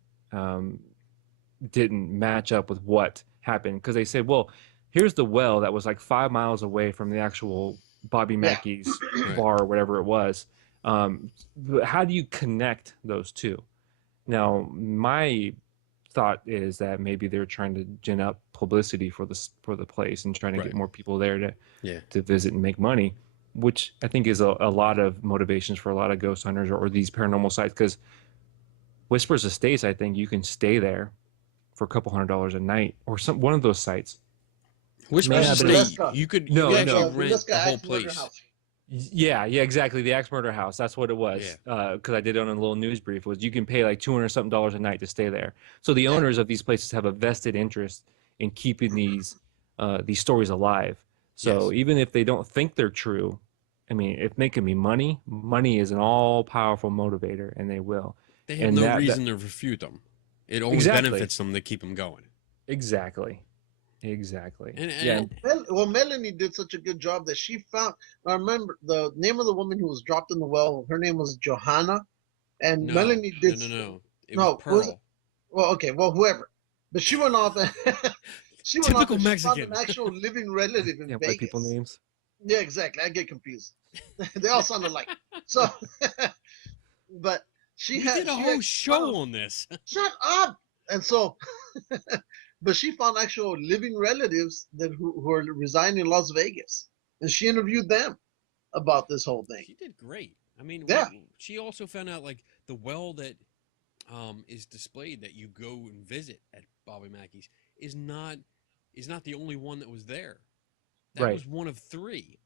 didn't match up with what happened, because they said, well, here's the well that was like 5 miles away from the actual Bobby Mackey's bar or whatever it was. How do you connect those two? Now, my thought is that maybe they're trying to gin up publicity for the place and trying to get more people there to visit and make money, which I think is a lot of motivations for a lot of ghost hunters or these paranormal sites. Because Whispers Estates, I think you can stay there for a couple $100 a night, or one of those sites. Whispers Estate, you could actually rent This the guy whole actually murdered place. house. Yeah, exactly. The Axe Murder House. That's what it was. Yeah. Because I did it on a little news brief. Was you can pay like $200 something a night to stay there. So the owners of these places have a vested interest in keeping these stories alive. So Yes. even if they don't think they're true, I mean, if making me money is an all powerful motivator, and they will. They have And no that reason to refute them. It only Exactly. benefits them to keep them going. exactly. And, Yeah. Well, Melanie did such a good job that she found. I remember the name of the woman who was dropped in the well. Her name was Johanna, and no, Melanie did. no. It was No, Pearl. well, okay, well, whoever. But she went off. She went off Typical and she found Mexican. an actual living relative in Yeah, Vegas. white people names. Yeah, exactly. I get confused. They all sound alike. So, but she We had did a she whole had show found- on this. Shut up! And so, but she found actual living relatives who are residing in Las Vegas, and she interviewed them about this whole thing. She did great. I mean, Yeah. she also found out like the well that is displayed that you go and visit at Bobby Mackey's is not the only one that was there. That Right. was one of 3.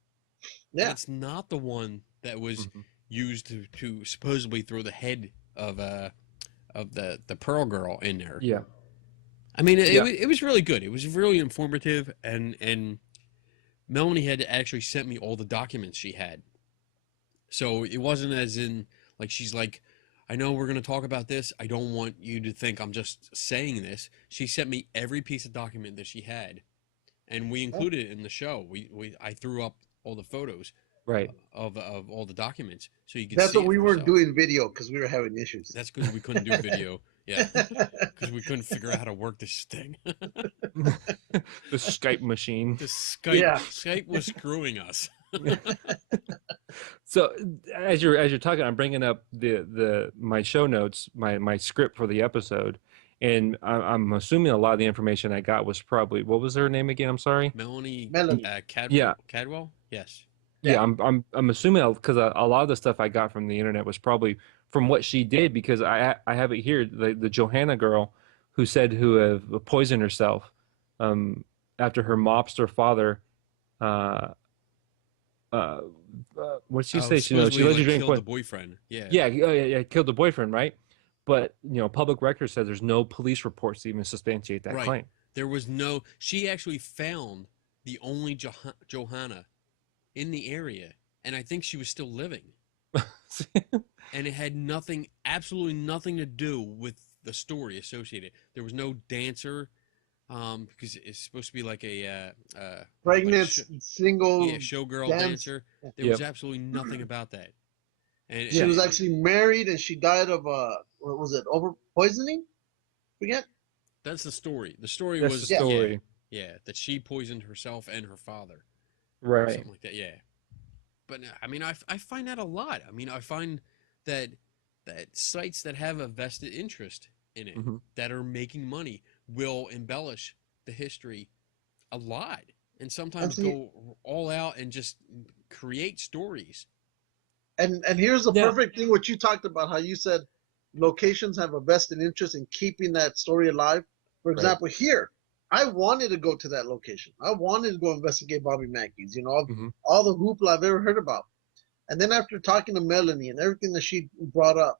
Yeah. And it's not the one that was used to supposedly throw the head of the Pearl girl in there. Yeah. I mean, it was really good. It was really informative, and Melanie had actually sent me all the documents she had. So it wasn't as in like she's like, I know we're going to talk about this. I don't want you to think I'm just saying this. She sent me every piece of document that she had, and we included it in the show. I threw up all the photos Right. of all the documents so you could That's see what it we for weren't yourself. doing video because we were having issues. That's because we couldn't do video. Yeah, because we couldn't figure out how to work this thing. The Skype machine. The Skype Yeah. Skype was screwing us. So as you're talking, I'm bringing up my show notes, my script for the episode, and I'm assuming a lot of the information I got was probably, what was her name again? I'm sorry. Melanie. Cadwell. Yeah. Cadwell. Yes. Yeah, I'm assuming because a lot of the stuff I got from the internet was probably from what she did, because I have it here, the Johanna girl who have poisoned herself after her mobster father. What did she say? She let you drink. Killed the boyfriend. Yeah. Yeah, killed the boyfriend, right? But public record says there's no police reports to even substantiate that Right. claim. There was no. She actually found the only Johanna in the area, and I think she was still living. And it had absolutely nothing to do with the story associated. There was no dancer, because it's supposed to be like a Pregnant, single. showgirl dance. dancer. There was absolutely nothing about that. And She was actually married, and she died of what was it, over poisoning? Forget. That's the story. The story That's was the story. Yeah, that she poisoned herself and her father. Right. Something like that. Yeah. But I mean, I find that a lot. I mean, I find that sites that have a vested interest in it, that are making money, will embellish the history a lot, and sometimes go all out and just create stories. And here's the perfect thing, what you talked about, how you said locations have a vested interest in keeping that story alive. For example, here, I wanted to go to that location. I wanted to go investigate Bobby Mackey's, all the hoopla I've ever heard about. And then after talking to Melanie and everything that she brought up,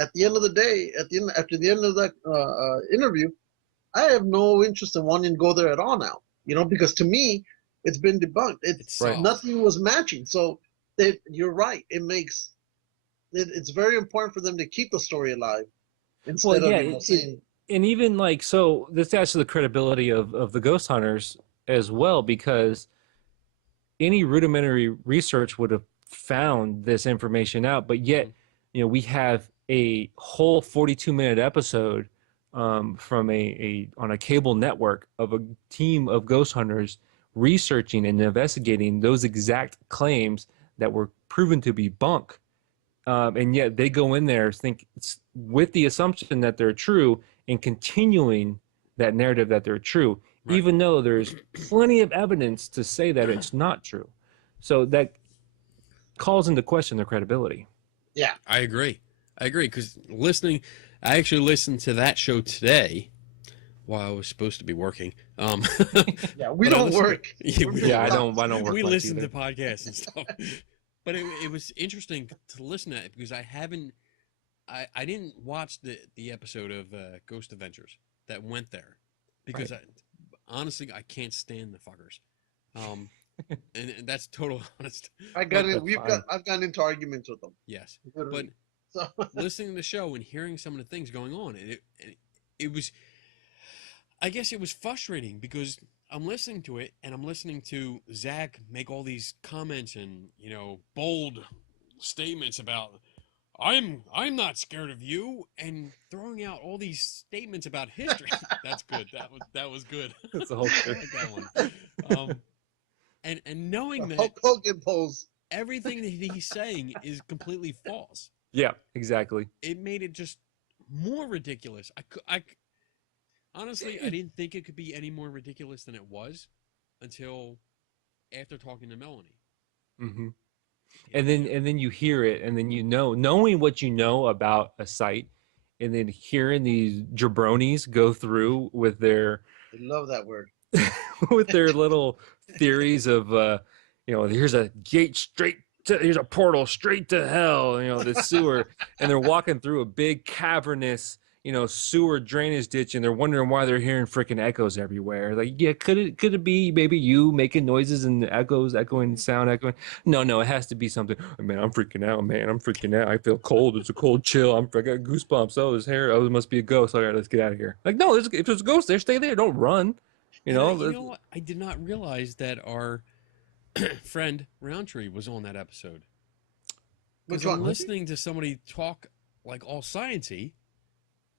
at the end of the day, after the end of that interview, I have no interest in wanting to go there at all now. Because to me, it's been debunked. Nothing was matching. So you're right. It's very important for them to keep the story alive instead of saying. And even so this adds to the credibility of the ghost hunters as well, because any rudimentary research would have found this information out, but yet we have a whole 42-minute episode from on a cable network of a team of ghost hunters researching and investigating those exact claims that were proven to be bunk, and yet they go in there with the assumption that they're true and continuing that narrative that they're true, even though there's plenty of evidence to say that it's not true. So that calls into question their credibility. Yeah, I agree because I actually listened to that show today while I was supposed to be working. Yeah, we don't work. I don't work. We much listen either. to podcasts and stuff. But it was interesting to listen to it because I didn't watch the episode of Ghost Adventures that went there because honestly I can't stand the fuckers. And that's total honest. I've But gotten into arguments with them. yes, Literally. but So listening to the show and hearing some of the things going on, it was, I guess it was frustrating because I'm listening to it and I'm listening to Zach make all these comments and bold statements about I'm not scared of you and throwing out all these statements about history. That's good. That was good. That's the whole I like that one. And knowing the that Hulk Hogan pose. everything that he's saying is completely false, Yeah, exactly. it made it just more ridiculous. I honestly, I didn't think it could be any more ridiculous than it was until after talking to Melanie. Mm-hmm. And then you hear it, and then knowing what you know about a site, and then hearing these jabronis go through with their I love that word. with their little theories of here's a gate here's a portal straight to hell, the sewer, and they're walking through a big cavernous sewer drainage ditch, and they're wondering why they're hearing freaking echoes everywhere. Like, yeah, could it be maybe you making noises and echoing sound echoing? No, it has to be something. Oh, man, I'm freaking out, man. I'm freaking out. I feel cold. It's a cold chill. I got goosebumps. Oh, there's hair. Oh, it must be a ghost. All right, let's get out of here. Like, no, if there's a ghost there, stay there. Don't run. You know what? I did not realize that our friend Roundtree was on that episode. Because I'm listening to somebody talk like all sciencey,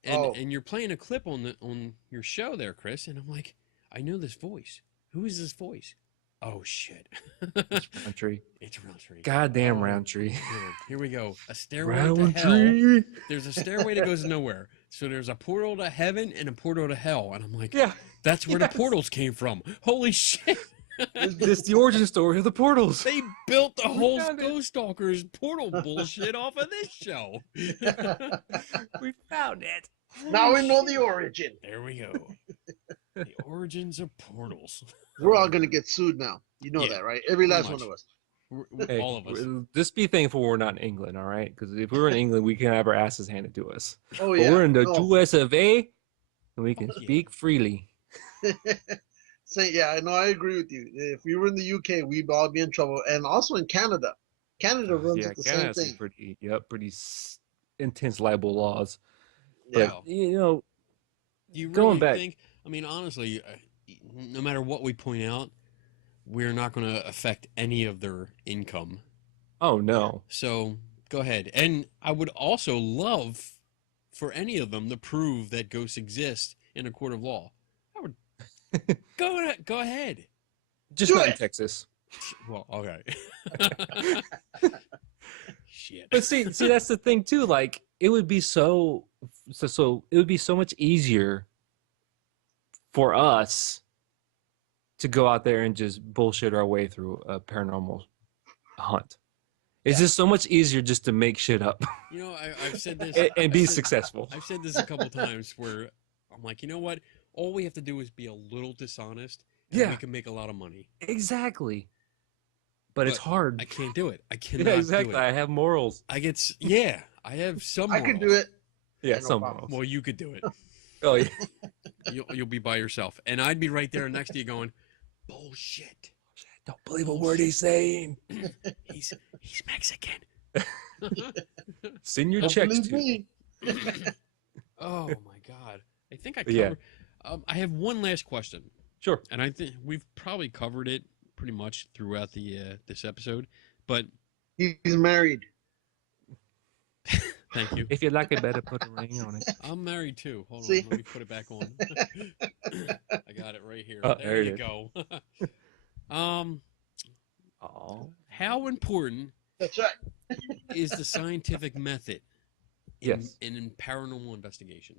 and you're playing a clip on your show there, Chris, and I'm like, I know this voice. Who is this voice? Oh shit! It's Roundtree. It's Roundtree. Goddamn Roundtree. Good. Here we go. A stairway to hell. There's a stairway that goes nowhere. So there's a portal to heaven and a portal to hell, and I'm like, yeah, that's where the portals came from. Holy shit! This the origin story of the portals. They built the whole Ghost Stalkers portal bullshit off of this show. We found it. Now we know the origin. There we go. The origins of portals. We're all gonna get sued now. You know that, right? Every last one of us. Hey, all of us. Just be thankful we're not in England, all right? Because if we were in England, we can have our asses handed to us. Oh But yeah. we're in the US of A, and we can speak freely. Yeah, I agree with you. If we were in the UK, we'd all be in trouble, and also in Canada. Canada runs the same thing. Pretty intense libel laws. Yeah. But do you really going back, think? I mean, honestly, no matter what we point out, we're not going to affect any of their income. oh no, So go ahead. And I would also love for any of them to prove that ghosts exist in a court of law. I would go ahead. just not in Texas. Well, okay. Shit. But see, that's the thing too. Like, it would be so it would be so much easier for us to go out there and just bullshit our way through a paranormal hunt. It's just so much easier just to make shit up. I've said this and be successful. I've said this a couple times where I'm like, you know what? All we have to do is be a little dishonest, and we can make a lot of money. Exactly. But it's hard. I can't do it. I cannot Yeah, exactly. do it. I have morals. I have some I morals. can do it. Yeah, no some problem. morals. Well, you could do it. Oh yeah. You'll be by yourself, and I'd be right there next to you going, bullshit. Don't believe a word he's saying. He's Mexican. Send your Don't checks believe to. me. Oh my god. I think I Yeah. covered. I have one last question, Sure. and I think we've probably covered it pretty much throughout the this episode. But He's married. thank you. If you like it better, put a ring on it. I'm married too. Hold See? on, let me put it back on. I got it right here. Oh, there there it you is. go. Oh. How important That's right. is the scientific method Yes. in paranormal investigation?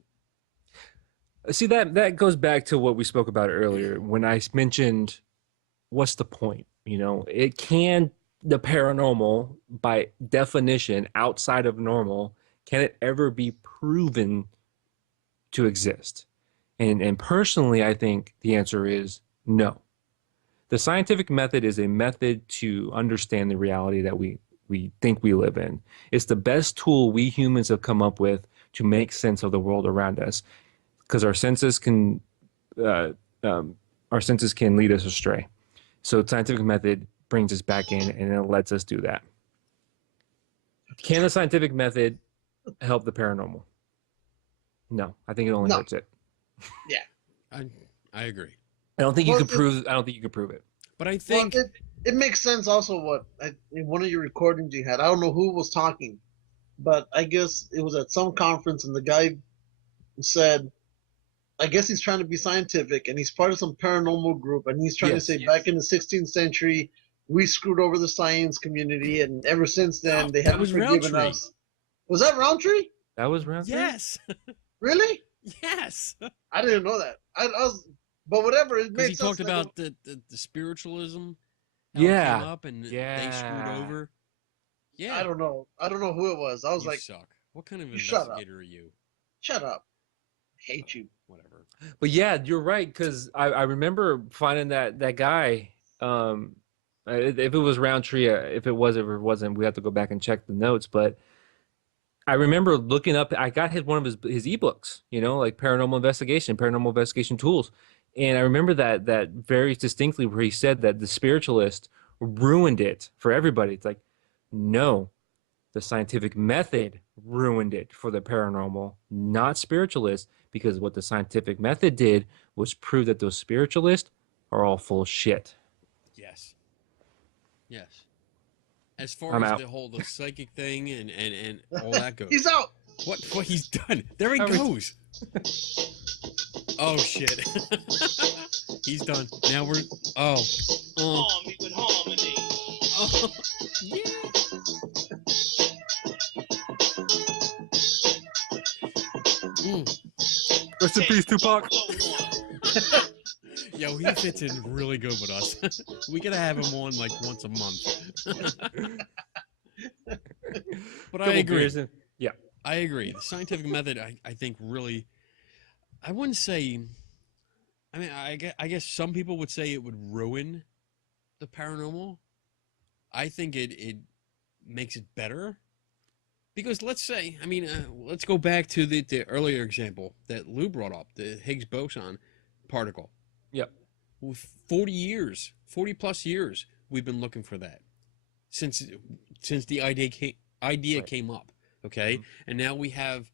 See, that goes back to what we spoke about earlier when I mentioned what's the point? The paranormal, by definition, outside of normal, can it ever be proven to exist? And personally, I think the answer is no. The scientific method is a method to understand the reality that we we think we live in. It's the best tool we humans have come up with to make sense of the world around us, because uh, our senses can lead us astray. So the scientific method brings us back in, and it lets us do that. Can the scientific method help the paranormal? No, I think it only No. hurts it. Yeah. I agree. I don't think Well, you can prove. I don't think you can prove it. But I Well, think it makes sense also what in one of your recordings you had. I don't know who was talking, but I guess it was at some conference, and the guy said, I guess he's trying to be scientific, and he's part of some paranormal group, and he's trying Yes. to say back in the 16th century, we screwed over the science community, and ever since then, they that haven't was forgiven Roundtree. us. Was that Roundtree? That was round three? yes, Really? yes. I didn't know that. I was, but whatever. It Because makes he talked sense. about the spiritualism, how it Yeah. came up, and they screwed Yeah. over. Yeah, I don't know. I don't know who it was. I was you like, suck. What kind of You shut up. investigator are you? shut up. Hate you. Whatever. But yeah, you're right, because I remember finding that guy. If it was Roundtree, if it was, if it wasn't, we have to go back and check the notes. But I remember looking up. I got one of his ebooks, like paranormal investigation tools, and I remember that very distinctly, where he said that the spiritualist ruined it for everybody. It's like, no, the scientific method ruined it for the paranormal, not spiritualists, because what the scientific method did was prove that those spiritualists are all full of shit. Yes. Yes. As far I'm as out. the psychic thing and all that goes. He's out. What he's done. There he How is- goes. Oh shit. He's done. Now we're Harmony with harmony. oh yeah. Rest in peace, Tupac. Yo, he fits in really good with us. We gotta have him on like once a month. But I Couple agree. beers in. Yeah. I agree. The scientific method, I think, really, I wouldn't say. I mean, I guess some people would say it would ruin the paranormal. I think it makes it better. Because let's say, I mean, let's go back to the earlier example that Lou brought up, the Higgs boson particle. Yep. With 40 plus years, we've been looking for that since the idea Right. came up. Okay, Mhm. and now we have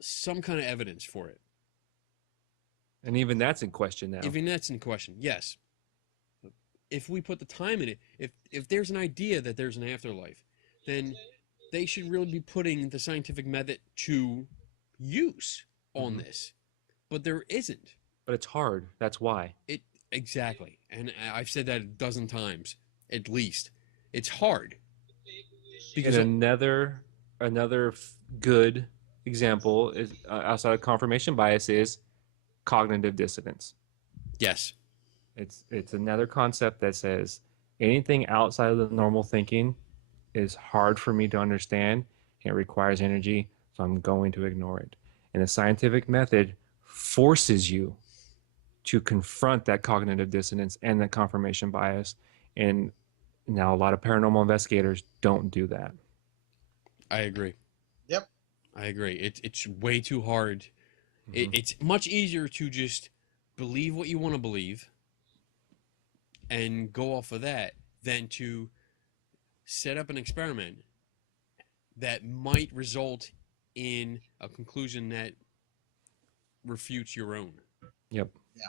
some kind of evidence for it. And even that's in question now. Even that's in question. Yes. If we put the time in it, if there's an idea that there's an afterlife, then they should really be putting the scientific method to use on Mhm. this. But there isn't. But it's hard. That's why. Exactly. And I've said that a dozen times, at least. It's hard. Because And another good example is outside of confirmation bias is cognitive dissonance. yes. It's another concept that says anything outside of the normal thinking is hard for me to understand. It requires energy, so I'm going to ignore it. And the scientific method forces you to confront that cognitive dissonance and that confirmation bias. And now a lot of paranormal investigators don't do that. I agree. Yep. I agree. It's way too hard. Mhm. It's much easier to just believe what you want to believe and go off of that than to set up an experiment that might result in a conclusion that refutes your own. Yep. Yeah.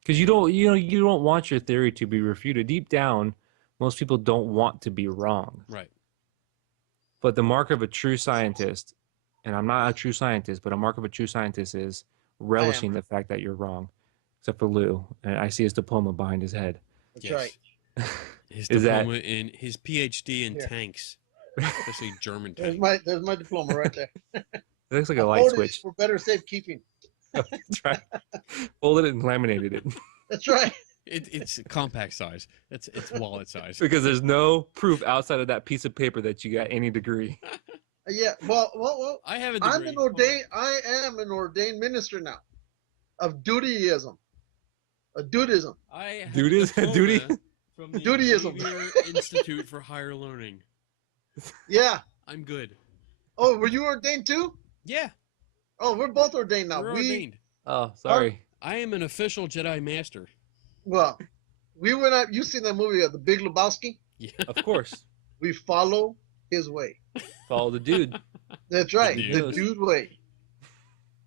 Because you don't want your theory to be refuted. Deep down, most people don't want to be wrong. Right. But the mark of a true scientist, and I'm not a true scientist, but a mark of a true scientist is relishing the fact that you're wrong. Except for Lou, and I see his diploma behind his head. That's Yes. right. His Is that- diploma in his PhD in Here. tanks, especially German There's tanks. my diploma right there. It looks like I a light folded it switch. for better safekeeping. That's right. Folded it and laminated it That's right. It's compact size. It's wallet size. because there's no proof outside of that piece of paper that you got any degree. Yeah. Well. I have a degree. I am an ordained minister now, of Dutyism. A Dudism. I have Duty a is- duty? diploma from the Dutyism. Xavier Institute for Higher Learning. Yeah. I'm good. Oh, were you ordained too? Yeah, Oh, we're both ordained now. we're ordained. Oh, sorry. I am an official Jedi Master. Well, we went out. You seen that movie, The Big Lebowski? Yeah. Of course. We follow his way. Follow the dude. That's right, dude. the dude way.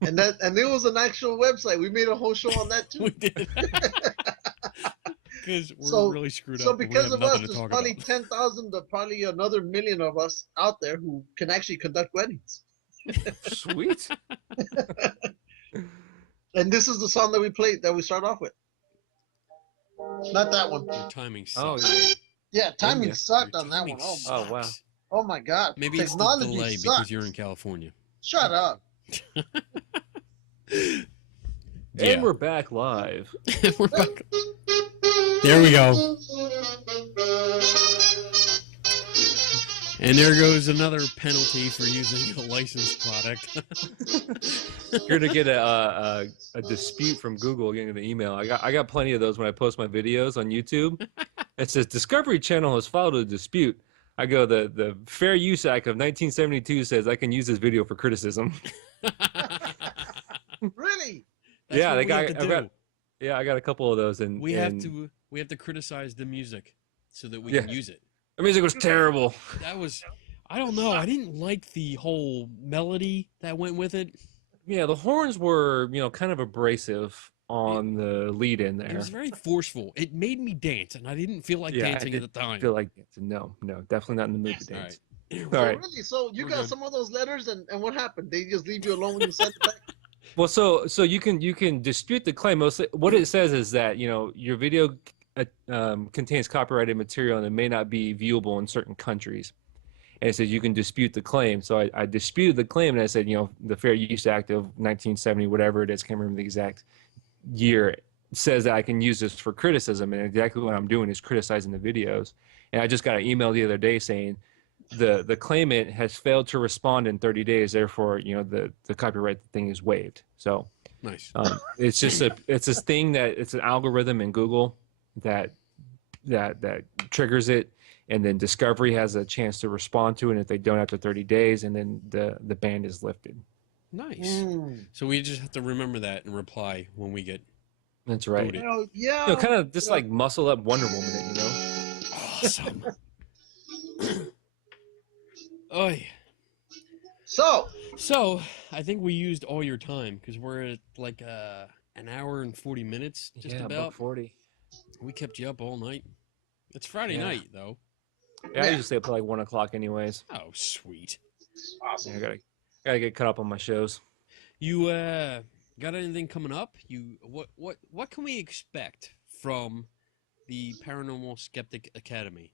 And there was an actual website. We made a whole show on that We too. did. Because we're So- really screwed So up. and we because have of nothing us, to there's talk probably about. 10,000 to probably another million of us out there who can actually conduct weddings. Sweet. And this is the song that we played that we start off with. Not that one. Your timing Oh, sucks. Yeah, timing Yeah. sucked Your on that timing one. Oh, Oh, wow. sucks. oh my God. Maybe it's the Technology delay sucks. because you're in California. Shut up. And we're back live. We're back. There we go. And there goes another penalty for using a licensed product. You're gonna get a dispute from Google getting the email. I got plenty of those when I post my videos on YouTube. It says Discovery Channel has filed a dispute. I go, the Fair Use Act of 1972 says I can use this video for criticism. Really? That's Yeah, what they we got- have to I've got- do. Yeah, I got a couple of those, and We have to criticize the music so that we can Yeah. use it. The music was terrible. That was, I don't know. I didn't like the whole melody that went with it. Yeah, the horns were, kind of abrasive on the lead in It there. was very forceful. It made me dance, and I didn't feel like Yeah, I dancing at the didn't time. feel like no, definitely not in the mood to All dance. right. All So right. really? So you We're got good. some of those letters, and what happened? They just leave you alone when you send it back? Well, so you can dispute the claim. Mostly, what it says is that your video contains copyrighted material and it may not be viewable in certain countries. And it says you can dispute the claim. So I disputed the claim and I said, the Fair Use Act of 1970, whatever it is, can't remember the exact year, says that I can use this for criticism. And exactly what I'm doing is criticizing the videos. And I just got an email the other day saying the claimant has failed to respond in 30 days. Therefore, the copyright thing is waived. So Nice. it's just it's this thing that it's an algorithm in Google that triggers it, and then Discovery has a chance to respond to it. And if they don't after 30 days, and then the ban is lifted. Nice. Mm. So we just have to remember that and reply when we get That's right. booted. Yeah. Kind of just like muscle up Wonder Woman it, Awesome. Oy. So, I think we used all your time because we're at like an hour and 40 minutes, just yeah, about. 40. We kept you up all night. It's Friday Yeah. night though. Yeah, I Yeah. usually stay up till like 1 o'clock anyways. Oh, sweet. awesome. Yeah, I gotta get caught up on my shows. You got anything coming up? What can we expect from the Paranormal Skeptic Academy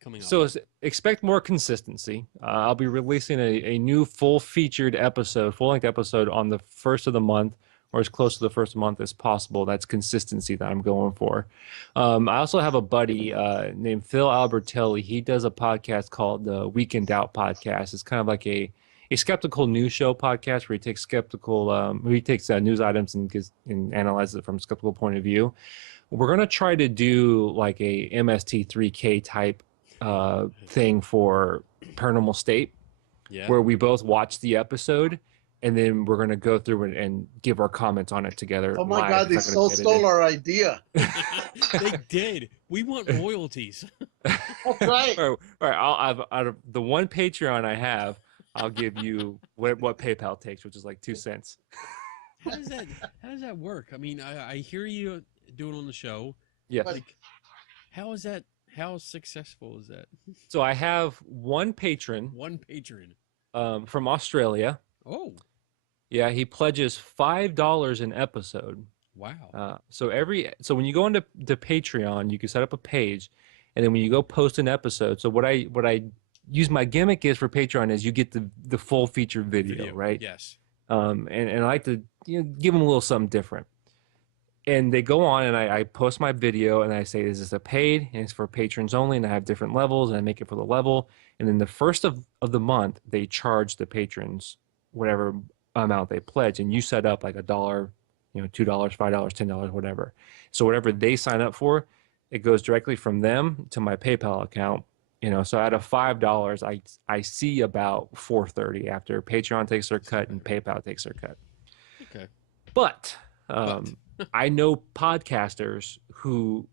coming up? So expect more consistency. I'll be releasing a new full-length episode on the first of the month, or as close to the first month as possible. That's consistency that I'm going for. I also have a buddy named Phil Albertelli. He does a podcast called the Weekend Out Podcast. It's kind of like a skeptical news show podcast where he takes news items and analyzes it from a skeptical point of view. We're going to try to do like a MST3K type thing for Paranormal State, yeah. where we both watch the episode and then we're going to go through and give our comments on it together. Oh my live. God, It's they not gonna be stole edited. our idea. They did. We want royalties. That's right. All right, out of the one Patreon I have, I'll give you what PayPal takes, which is like 2 cents. How does that work? I mean, I hear you doing on the show. Yeah. Like, how successful is that? So I have one patron One patron. from Australia. Oh, Yeah, he pledges $5 an episode. wow. So when you go into the Patreon, you can set up a page, and then when you go post an episode. So what I use my gimmick is for Patreon is you get the full feature video, right? Yes. And I like to give them a little something different. And they go on and I post my video and I say, is this a paid? And it's for patrons only, and I have different levels and I make it for the level. And then the first of the month, they charge the patrons whatever amount they pledge. And you set up like $1, $2, $5, $10, whatever. So whatever they sign up for, it goes directly from them to my PayPal account. You know, so out of $5, I see about 430 after Patreon takes their cut and PayPal takes their cut. Okay. But I know podcasters who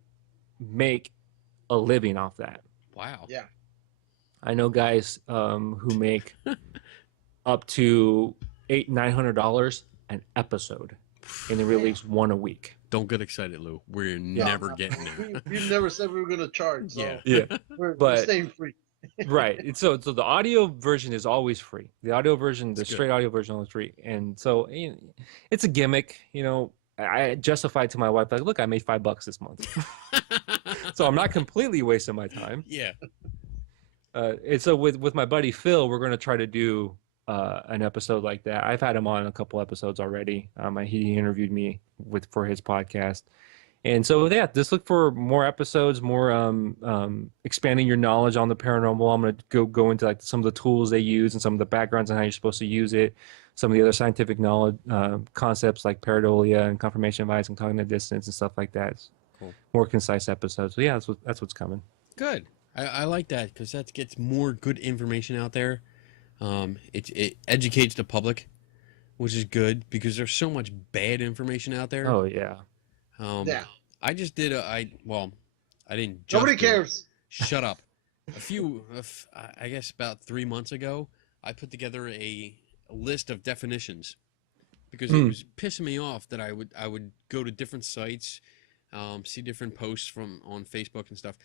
make a living off that. Wow. Yeah. I know guys who make up to $800-900 an episode, and they release one a week. Don't get excited, Lou. We're never getting there. We never said we were gonna charge. So Yeah. Yeah, we're but- staying free. right. And so the audio version is always free. The audio version, the That's good. straight audio version, is always free. And so you know, it's a gimmick. You know, I justified to my wife like, look, I made $5 this month, so I'm not completely wasting my time. Yeah. And so with my buddy Phil, we're going to try to do an episode like that. I've had him on a couple episodes already. He interviewed me for his podcast, and so yeah, just look for more episodes, more expanding your knowledge on the paranormal. I'm going to go into like some of the tools they use and some of the backgrounds on how you're supposed to use it. Some of the other scientific knowledge concepts like pareidolia and confirmation bias and cognitive dissonance and stuff like that. Cool. More concise episodes. So yeah, that's what's coming. Good. I like that because that gets more good information out there. It educates the public, which is good because there's so much bad information out there. Oh yeah. Yeah. I just did I didn't. Just Nobody do it. cares. Shut up. I guess about 3 months ago, I put together a list of definitions because it was pissing me off that I would go to different sites, see different posts on Facebook and stuff.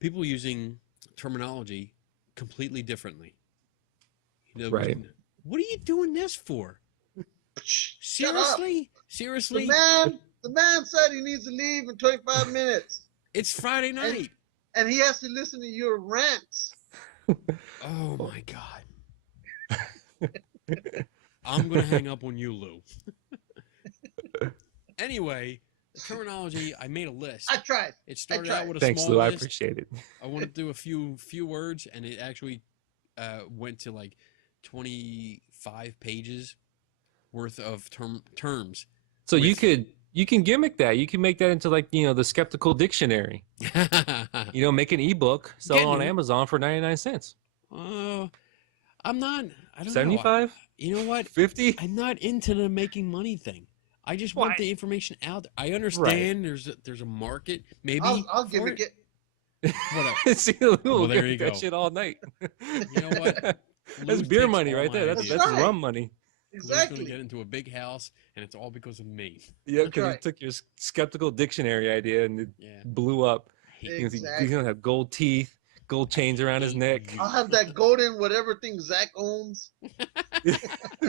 People using terminology completely differently. You know, Right. What are you doing this for? Shut up. Seriously? The man said he needs to leave in 25 minutes, It's Friday night. and he has to listen to your rants. Oh my god. I'm gonna hang up on you, Lou. Anyway, the terminology. I made a list. I tried. It started tried. out with a Thanks, small Lou. I list. appreciate it. I wanted to do a few words, and it actually went to like 25 pages worth of terms. So with- you can gimmick that. You can make that into like, you know, the skeptical dictionary. You know, make an ebook, sell it on Getting it. Amazon for 99 cents. I'm not. I don't know. 75? You know what? 50? I'm not into the making money thing. I just want Why? the information out there. I understand there's a market. Maybe I'll for gimmick it. Whatever. See, Lou will there gimmick you that go. shit all night. You know what? That's Lou beer takes money all right my there. That's ideas. That's right. rum money. Lou's gonna Exactly. get into a big house, and it's all because of me. Yeah, That's because right. you took your skeptical dictionary idea and it Yeah. blew up. I hate He's Exactly. gonna have gold teeth, gold chains around his neck, I'll have that golden whatever thing Zach owns.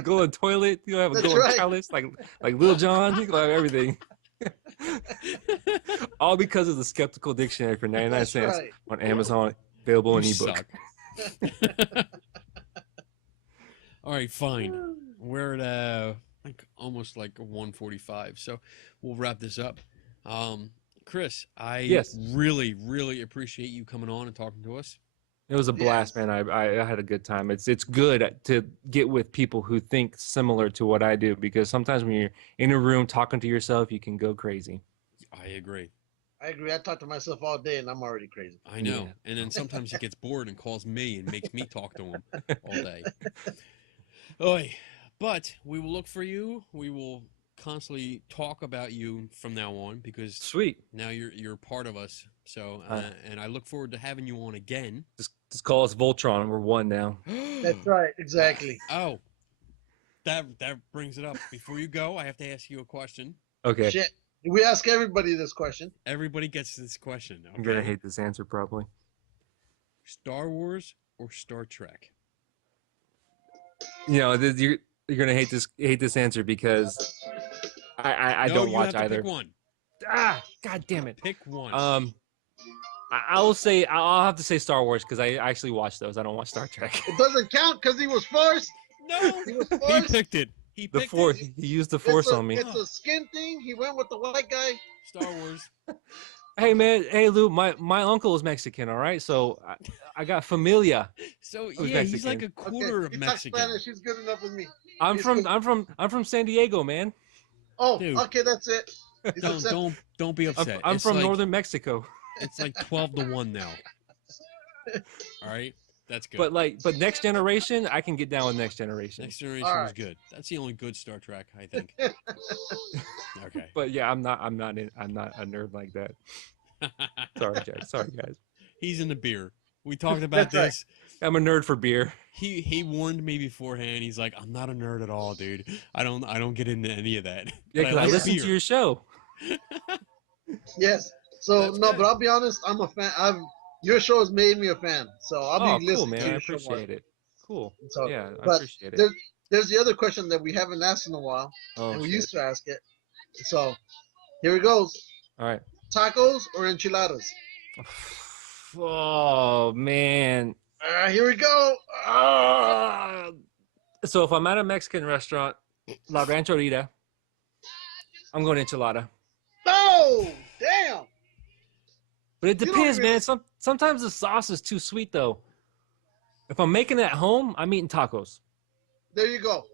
golden toilet. You have a That's golden right. chalice like Lil Jon. You can have everything. All because of the skeptical dictionary for 99 That's cents right. on Amazon, available in You ebook. suck. All right, fine. We're at like almost like 1:45, so we'll wrap this up. Chris, I Yes. really appreciate you coming on and talking to us. It was a blast, Yes. man. I had a good time. It's good to get with people who think similar to what I do, because sometimes when you're in a room talking to yourself, you can go crazy. I agree. I agree. I talk to myself all day, and I'm already crazy. I know. Yeah. And then sometimes he gets bored and calls me and makes me talk to him all day. Oy. But we will look for you. We will constantly talk about you from now on because Sweet. now you're part of us. So and I look forward to having you on again. Just call us Voltron. We're one now. That's right. Exactly. Oh, that brings it up. Before you go, I have to ask you a question. Okay. Shit. We ask everybody this question. Everybody gets this question. I'm gonna okay? hate this answer probably. Star Wars or Star Trek? You know, you're gonna hate this answer because I No, don't you watch have to either. Pick one. Ah, god damn it. Pick one. I'll have to say Star Wars because I actually watch those. I don't watch Star Trek. It doesn't count because he was forced. No, He was he forced. picked it. He The picked force. it. He used the force on me. It's a skin thing. He went with the white guy. Star Wars. Hey man, hey Lou, my uncle is Mexican, all right? So I got familia. So Who's yeah, he's like Mexican? a quarter of he talks Mexican. Spanish. He's good enough with me. I'm He's from good. I'm from San Diego, man. Oh, Dude. okay, that's it. He's upset. Don't be upset. I'm It's from like, northern Mexico. It's like 12-1 now. All right, that's good. But Next Generation, I can get down with Next Generation. Next Generation All was right. good. That's the only good Star Trek, I think. Okay. But yeah, I'm not a nerd like that. Sorry, guys. He's in the beer. We talked about That's right. this. I'm a nerd for beer. He warned me beforehand. He's like, I'm not a nerd at all, dude. I don't get into any of that. Yeah, But because I like listen to beer. your show. Yes. So That's no, good. but I'll be honest. I'm a fan. Your show has made me a fan. So I'll Oh, be cool, listening man. to I your show more. appreciate it. Cool. So, Yeah, I but appreciate it. there's the other question that we haven't asked in a while, Oh, and we shit. used to ask it. So here it goes: All right. tacos or enchiladas? Oh man. Here we go. So if I'm at a Mexican restaurant, La Rancherita, I'm going enchilada. Oh, damn! But it You don't depends, even- man. Sometimes the sauce is too sweet, though. If I'm making it at home, I'm eating tacos. There you go.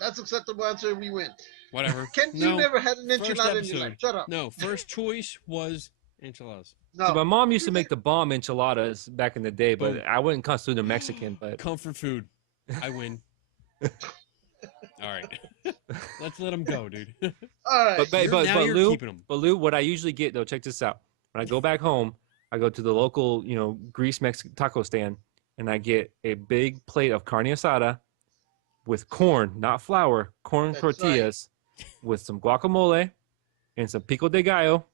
That's acceptable answer. We win. Whatever. Ken, No, you never had an first enchilada in your episode. life. Shut up. No, first choice was enchiladas. No. See, my mom used to make the bomb enchiladas back in the day, but Boom. I wouldn't consider them Mexican. But Comfort food. I win. All right. Let's let him go, dude. All right. Now you're Lou, keeping 'em. but Lou, what I usually get though, check this out. When I go back home, I go to the local, grease Mexican taco stand, and I get a big plate of carne asada with corn, not flour, corn That's right. tortillas, with some guacamole and some pico de gallo.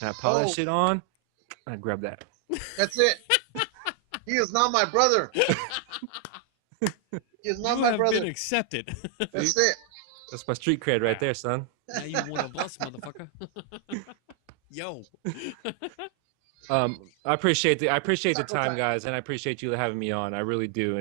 And I pile that Oh. shit on, and I grab that. That's it. He is not my brother. He is not You my have brother. been accepted. That's it. That's my street cred right there, son. Now you want to bless, motherfucker. Yo. I appreciate the Taco time, time. guys, and I appreciate you having me on. I really do,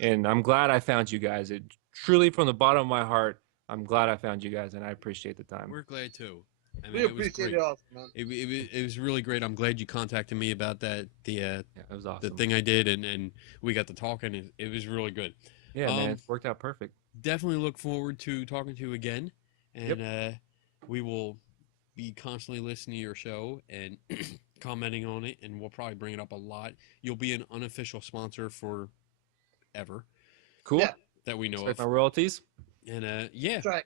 and I'm glad I found you guys. It truly, from the bottom of my heart, I'm glad I found you guys, and I appreciate the time. We're glad too. I mean, We it was appreciate great. it all, man. It was really great. I'm glad you contacted me about that. Yeah, it was awesome. The thing I did, and we got to talking. And it was really good. Yeah, man, it worked out perfect. Definitely look forward to talking to you again, and we will be constantly listening to your show and commenting on it, and we'll probably bring it up a lot. You'll be an unofficial sponsor for ever Cool. Yeah. that we know Expect of, my royalties. and yeah, That's right.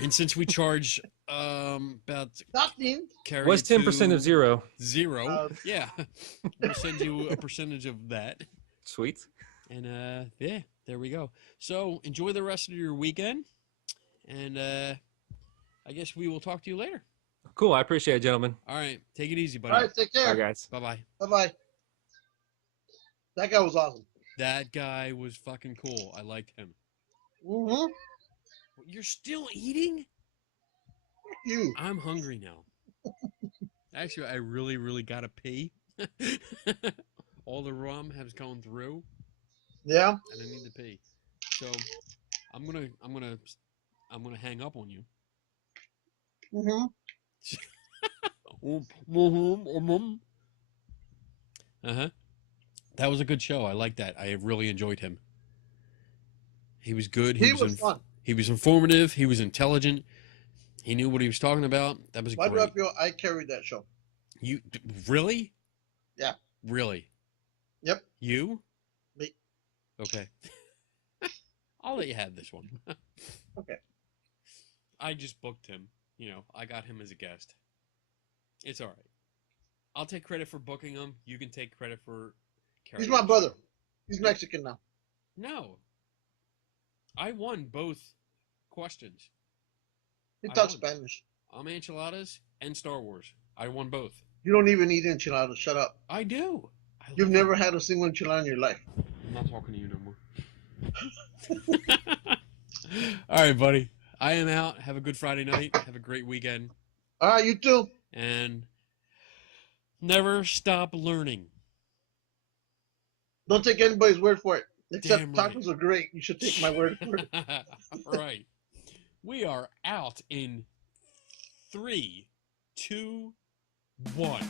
and since we charge about Nothing. carry What's it 10% to of zero? Zero, yeah, we'll send you a percentage of that. Sweet. And yeah, there we go. So enjoy the rest of your weekend, and I guess we will talk to you later. Cool. I appreciate it, gentlemen. All right, take it easy, buddy. All right. Take Bye, care. guys. Bye bye. Bye bye. That guy was awesome. That guy was fucking cool. I liked him. Mm-hmm. You're still eating? You. I'm hungry now. Actually, I really, really gotta pee. All the rum has gone through, Yeah. and I need to pee. So I'm gonna hang up on you. Mm-hmm. Uh-huh. That was a good show. I like that. I really enjoyed him. He was good. He was fun. He was informative. He was intelligent. He knew what he was talking about. That was Why do I great. feel I carried that show? You really? Yeah. Really? Yep. You? Me. Okay. I'll let you have this one. Okay. I just booked him. I got him as a guest. It's all right. I'll take credit for booking him. You can take credit for carrying He's my him. brother. He's Mexican now. No. I won both questions. He I talks won. Spanish. I'm enchiladas and Star Wars. I won both. You don't even eat enchiladas. Shut up. I do. I You've love never them. had a single enchilada in your life. I'm not talking to you no more. All right, buddy. I am out. Have a good Friday night. Have a great weekend. All right, you too. And never stop learning. Don't take anybody's word for it. Except Damn right. tacos are great. You should take my word for it. All right. We are out in 3, 2, 1.